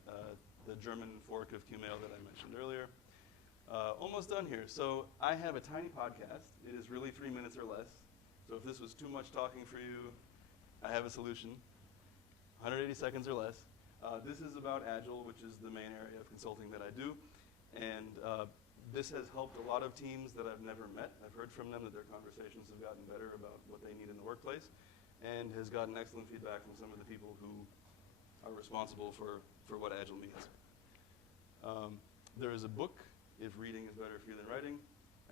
the German fork of qmail that I mentioned earlier. Almost done here. So I have a tiny podcast. It is really 3 minutes or less. So if this was too much talking for you, I have a solution. 180 seconds or less. This is about Agile, which is the main area of consulting that I do. And this has helped a lot of teams that I've never met. I've heard from them that their conversations have gotten better about what they need in the workplace, and has gotten excellent feedback from some of the people who are responsible for what Agile means. There is a book, If Reading is Better for You Than Writing.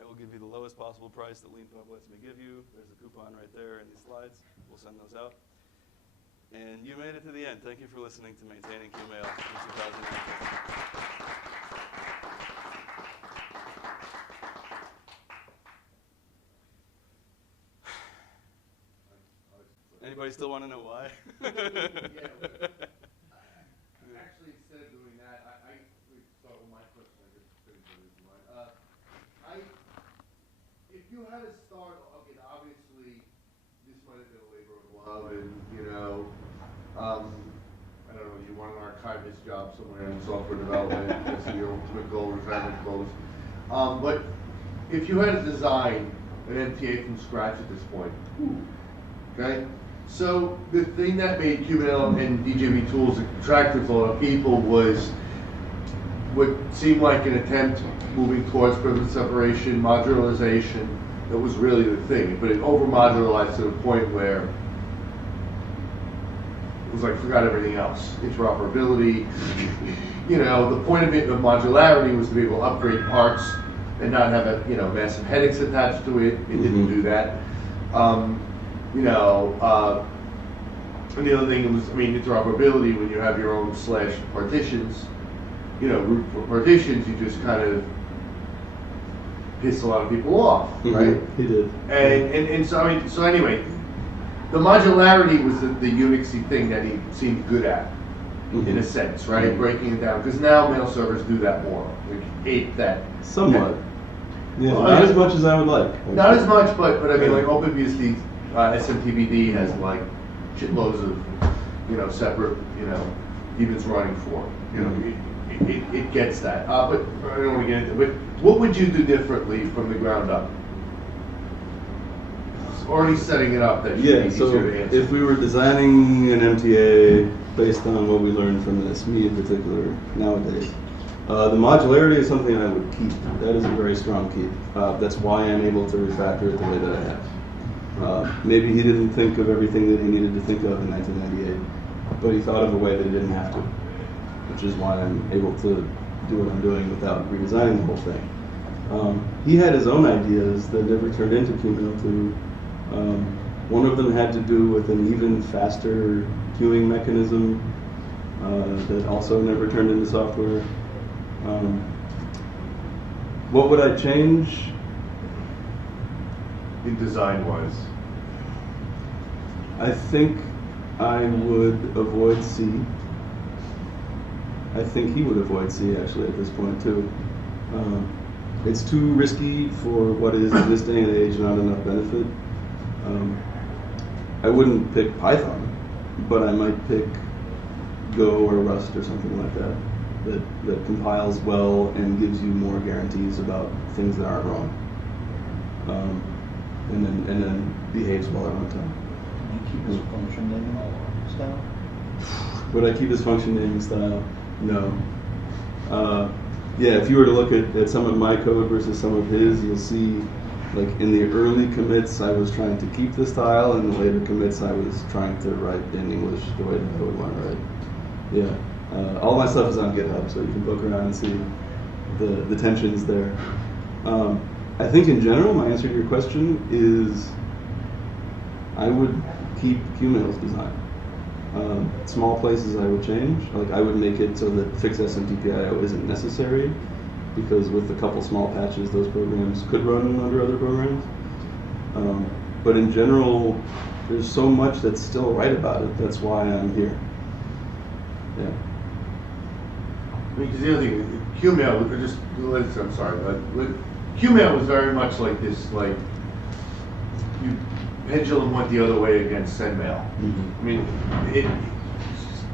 I will give you the lowest possible price that LeanPub lets me give you. There's a coupon right there in these slides. We'll send those out. And you made it to the end. Thank you for listening to Maintaining qmail in 2019. Anybody still want to know why? Actually, instead of doing that, I start with my question. I just couldn't do this one. If you had to start, okay, obviously, this might have been a labor of love, and I don't know, you want an archivist job somewhere in software development, that's your ultimate goal, retirement goals. But if you had to design an MTA from scratch at this point, okay? So the thing that made qmail and DJB tools attractive to a lot of people was what seemed like an attempt moving towards privilege separation, modularization. That was really the thing, but it over-modularized to the point where it was like forgot everything else. Interoperability. The point of it, of modularity, was to be able to upgrade parts and not have massive headaches attached to it. It didn't do that. And the other thing was, I mean, interoperability, when you have your own slash partitions, you know, root for partitions, you just kind of piss a lot of people off, right? He did. And so, I mean, so anyway, the modularity was the Unixy thing that he seemed good at, in a sense, right? Breaking it down, because now mail servers do that more, like ape that. Somewhat. Yeah, Well, not as much as I would like. Not as much, but I mean, like OpenBSD, SMTBD has like shitloads of, you know, separate, you know, even it's running for, you know, it gets that. But I don't want to get into it. But what would you do differently from the ground up? It's already setting it up that should be Yeah, easier so to answer. if we were designing an MTA based on what we learned from this, me in particular, nowadays, the modularity is something I would keep. That is a very strong keep. That's why I'm able to refactor it the way that I have. Maybe he didn't think of everything that he needed to think of in 1998, but he thought of a way that he didn't have to, which is why I'm able to do what I'm doing without redesigning the whole thing. He had his own ideas that never turned into qmail 2. One of them had to do with an even faster queuing mechanism that also never turned into software. What would I change? In design-wise. I think I would avoid C. I think he would avoid C actually at this point too. It's too risky for what is in this day and age not enough benefit. I wouldn't pick Python, but I might pick Go or Rust or something like that. That compiles well and gives you more guarantees about things that aren't wrong. And then behaves well at runtime. You keep his function naming style? Would I keep his function naming style? No. Yeah, if you were to look at some of my code versus some of his, you'll see, like in the early commits, I was trying to keep the style, and the later commits, I was trying to write in English the way that I would want to write. Yeah. All my stuff is on GitHub, so you can poke around and see the tensions there. I think in general, my answer to your question is I would keep qmail's design. Small places I would change. Like I would make it so that fix SMTPIO isn't necessary, because with a couple small patches, those programs could run under other programs. But in general, there's so much that's still right about it. That's why I'm here. Yeah. I mean, because the other thing, qmail, just, I'm sorry, but qmail was very much like this, like, you pendulum went the other way against sendmail. I mean,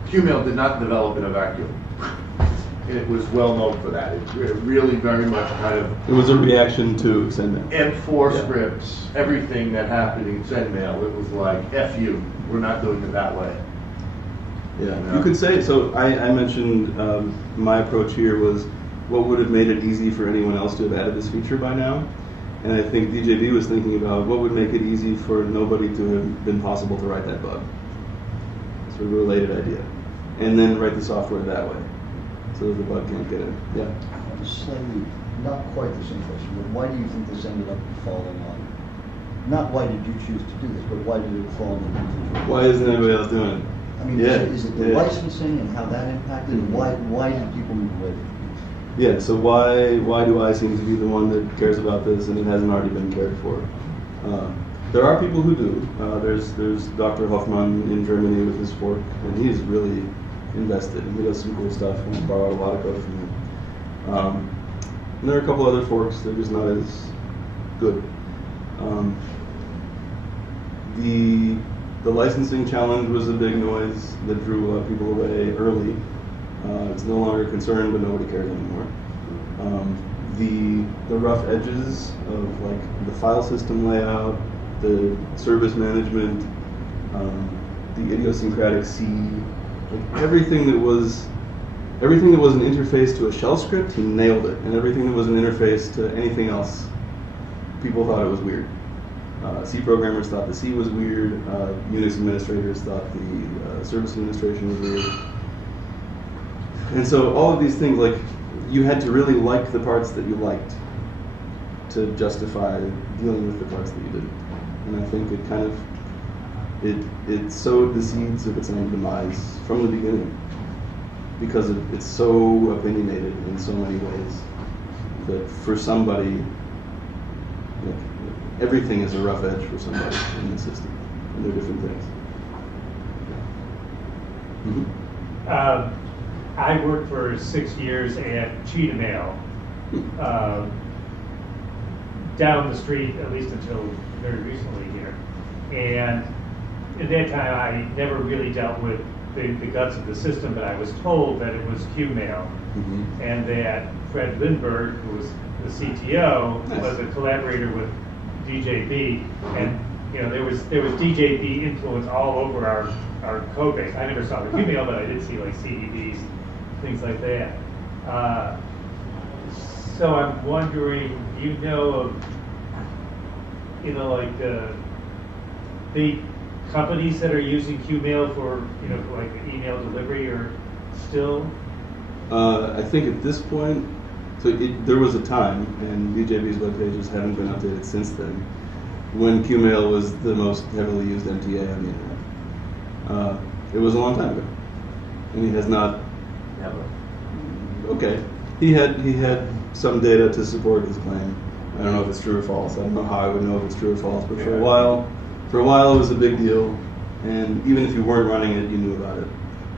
qmail did not develop in a vacuum. It was well known for that. It really very much kind of... It was a reaction to sendmail. M4 scripts, everything that happened in sendmail, it was like, F you, we're not doing it that way. Yeah, you could say, so I mentioned my approach here was what would have made it easy for anyone else to have added this feature by now. And I think DJB was thinking about what would make it easy for nobody to have been possible to write that bug. Sort of a related idea. And then write the software that way, so that the bug can't get in. Yeah? Slightly, not quite the same question, but why do you think this ended up falling on? Not why did you choose to do this, but why did it fall on the individual? Why isn't anybody else doing it? I mean, is it the licensing and how that impacted it? Why did people move away from this? Yeah, so why do I seem to be the one that cares about this and it hasn't already been cared for? There are people who do. There's Dr. Hoffman in Germany with his fork, and he's really invested, and he does some cool stuff, and I borrowed a lot of code from him. And there are a couple other forks that are just not as good. The licensing challenge was a big noise that drew a lot of people away early. It's no longer a concern, but nobody cares anymore. The rough edges of like the file system layout, the service management, the idiosyncratic C, like everything that was an interface to a shell script, he nailed it, and everything that was an interface to anything else, people thought it was weird. C programmers thought the C was weird. Unix administrators thought the service administration was weird. And so all of these things, like, you had to really like the parts that you liked to justify dealing with the parts that you didn't. And I think it kind of it sowed the seeds of its own demise from the beginning, because it's so opinionated in so many ways that for somebody, like, everything is a rough edge for somebody in the system, and they're different things. Mm-hmm. I worked for 6 years at qmail, down the street, at least until very recently here. And at that time, I never really dealt with the guts of the system, but I was told that it was qmail, Mm-hmm. and that Fred Lindbergh, who was the CTO, Nice. was a collaborator with DJB, and there was DJB influence all over our code base. I never saw the qmail, but I did see like CDBs, things like that. So I'm wondering, do you know of, like the companies that are using qmail for, for like email delivery, or still? I think at this point, there was a time, and DJB's web pages haven't been updated since then, when qmail was the most heavily used MTA on the internet. It was a long time ago, and he has not. Never. Okay, he had some data to support his claim. I don't know if it's true or false. I don't know how I would know if it's true or false, but for a while it was a big deal, and even if you weren't running it, you knew about it.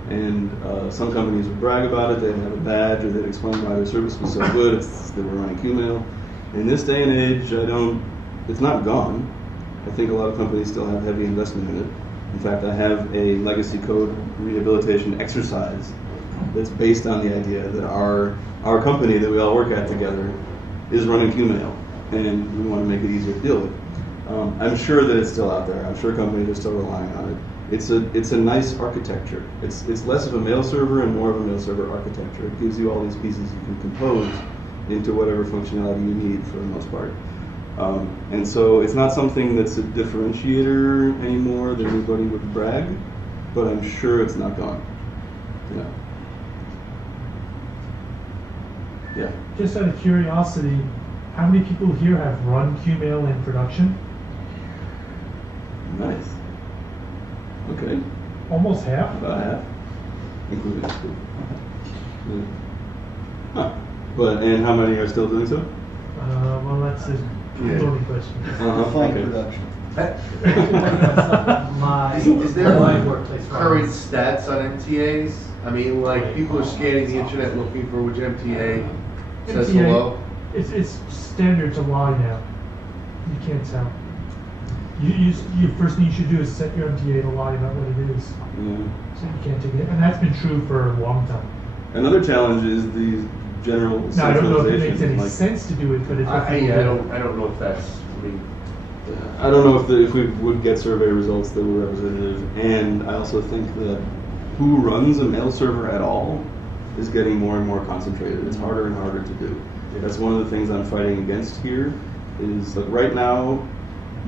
And some companies would brag about it. They'd have a badge, or they'd explain why their service was so good. They were running qmail. In this day and age, it's not gone. I think a lot of companies still have heavy investment in it. In fact, I have a legacy code rehabilitation exercise that's based on the idea that our company that we all work at together is running qmail, and we want to make it easier to deal with. I'm sure that it's still out there. I'm sure companies are still relying on it. It's a nice architecture. It's less of a mail server and more of a mail server architecture. It gives you all these pieces you can compose into whatever functionality you need for the most part. And so it's not something that's a differentiator anymore that anybody would brag, but I'm sure it's not gone. Yeah. Just out of curiosity, how many people here have run qmail in production? Nice. Okay. Almost half. About half, including school. Yeah. Huh. And how many are still doing so? Well, that's a loaded question. Define Okay. production. Is there my workplace current stats on MTAs? I mean, like, people are scanning the internet looking for which MTA says MTA, hello. It's standard to lie now. You can't tell. You first thing you should do is set your MTA to lie about what it is, Yeah. so you can't take it. And that's been true for a long time. Another challenge is the general Now, I don't know if it makes any centralization. sense to do it, but it's what I people do. don't know if that's, I mean, I don't know if we would get survey results that were representative, and I also think that who runs a mail server at all is getting more and more concentrated. It's harder and harder to do. That's one of the things I'm fighting against here. Is like right now,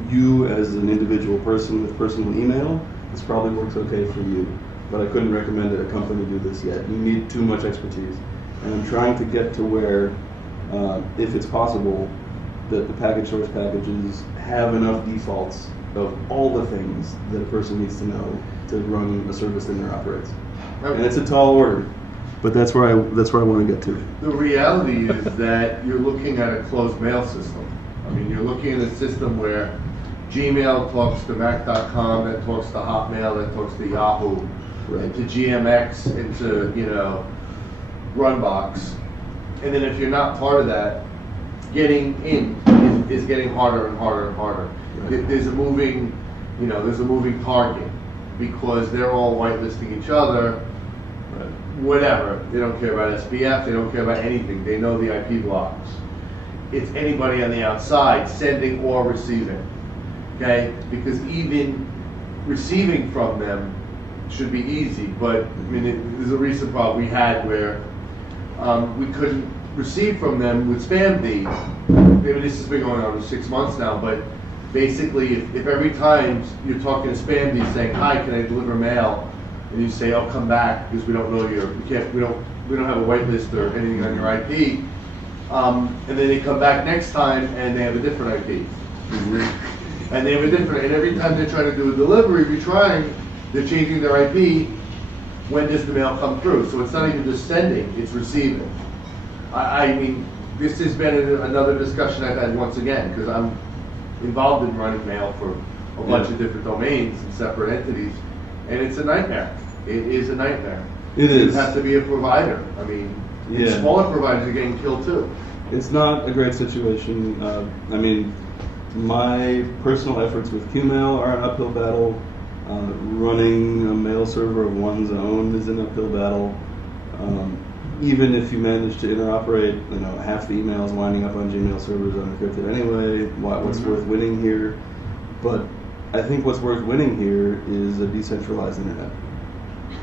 you as an individual person with personal email, this probably works okay for you, but I couldn't recommend that a company do this yet. You need too much expertise, and I'm trying to get to where, if it's possible, that the package source packages have enough defaults of all the things that a person needs to know to run a service that operates. And it's a tall order, but that's where I want to get to. the reality is that you're looking at a closed mail system. I mean, you're looking at a system where Gmail talks to Mac.com, that talks to Hotmail, that talks to Yahoo, Right. to GMX, into, Runbox. And then if you're not part of that, getting in is getting harder and harder and harder. Right. There's a moving target, because they're all whitelisting each other. Whatever. They don't care about SPF. They don't care about anything. They know the IP blocks. It's anybody on the outside sending or receiving. Okay? Because even receiving from them should be easy. But I mean, there's a recent problem we had where we couldn't receive from them with SpamD. Maybe this has been going on for 6 months now, but basically, if every time you're talking to SpamD saying, "Hi, can I deliver mail?" and you say, "Oh, come back because we don't know we don't have a whitelist or anything on your IP," and then they come back next time and they have a different IP. And they have a different, and every time they're trying to do a delivery, they're changing their IP. When does the mail come through? So it's not even just sending, it's receiving. I mean, this has been another discussion I've had once again, because I'm involved in running mail for a bunch of different domains and separate entities, and it's a nightmare. It is a nightmare. It is. You have to be a provider. I mean, and smaller providers are getting killed too. It's not a great situation. I mean, my personal efforts with qmail are an uphill battle. Running a mail server of one's own is an uphill battle. Even if you manage to interoperate, half the emails winding up on Gmail servers unencrypted anyway. What's worth winning here? But I think what's worth winning here is a decentralized internet.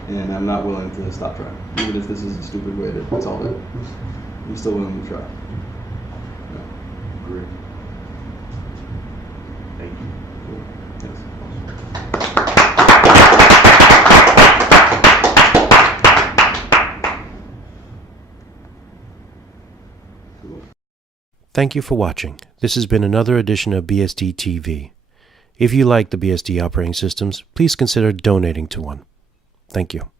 And I'm not willing to stop trying. Even if this is a stupid way to solve it, I'm still willing to try. Great. Thank you. Cool. Thanks. Thank you for watching. This has been another edition of BSD TV. If you like the BSD operating systems, please consider donating to one. Thank you.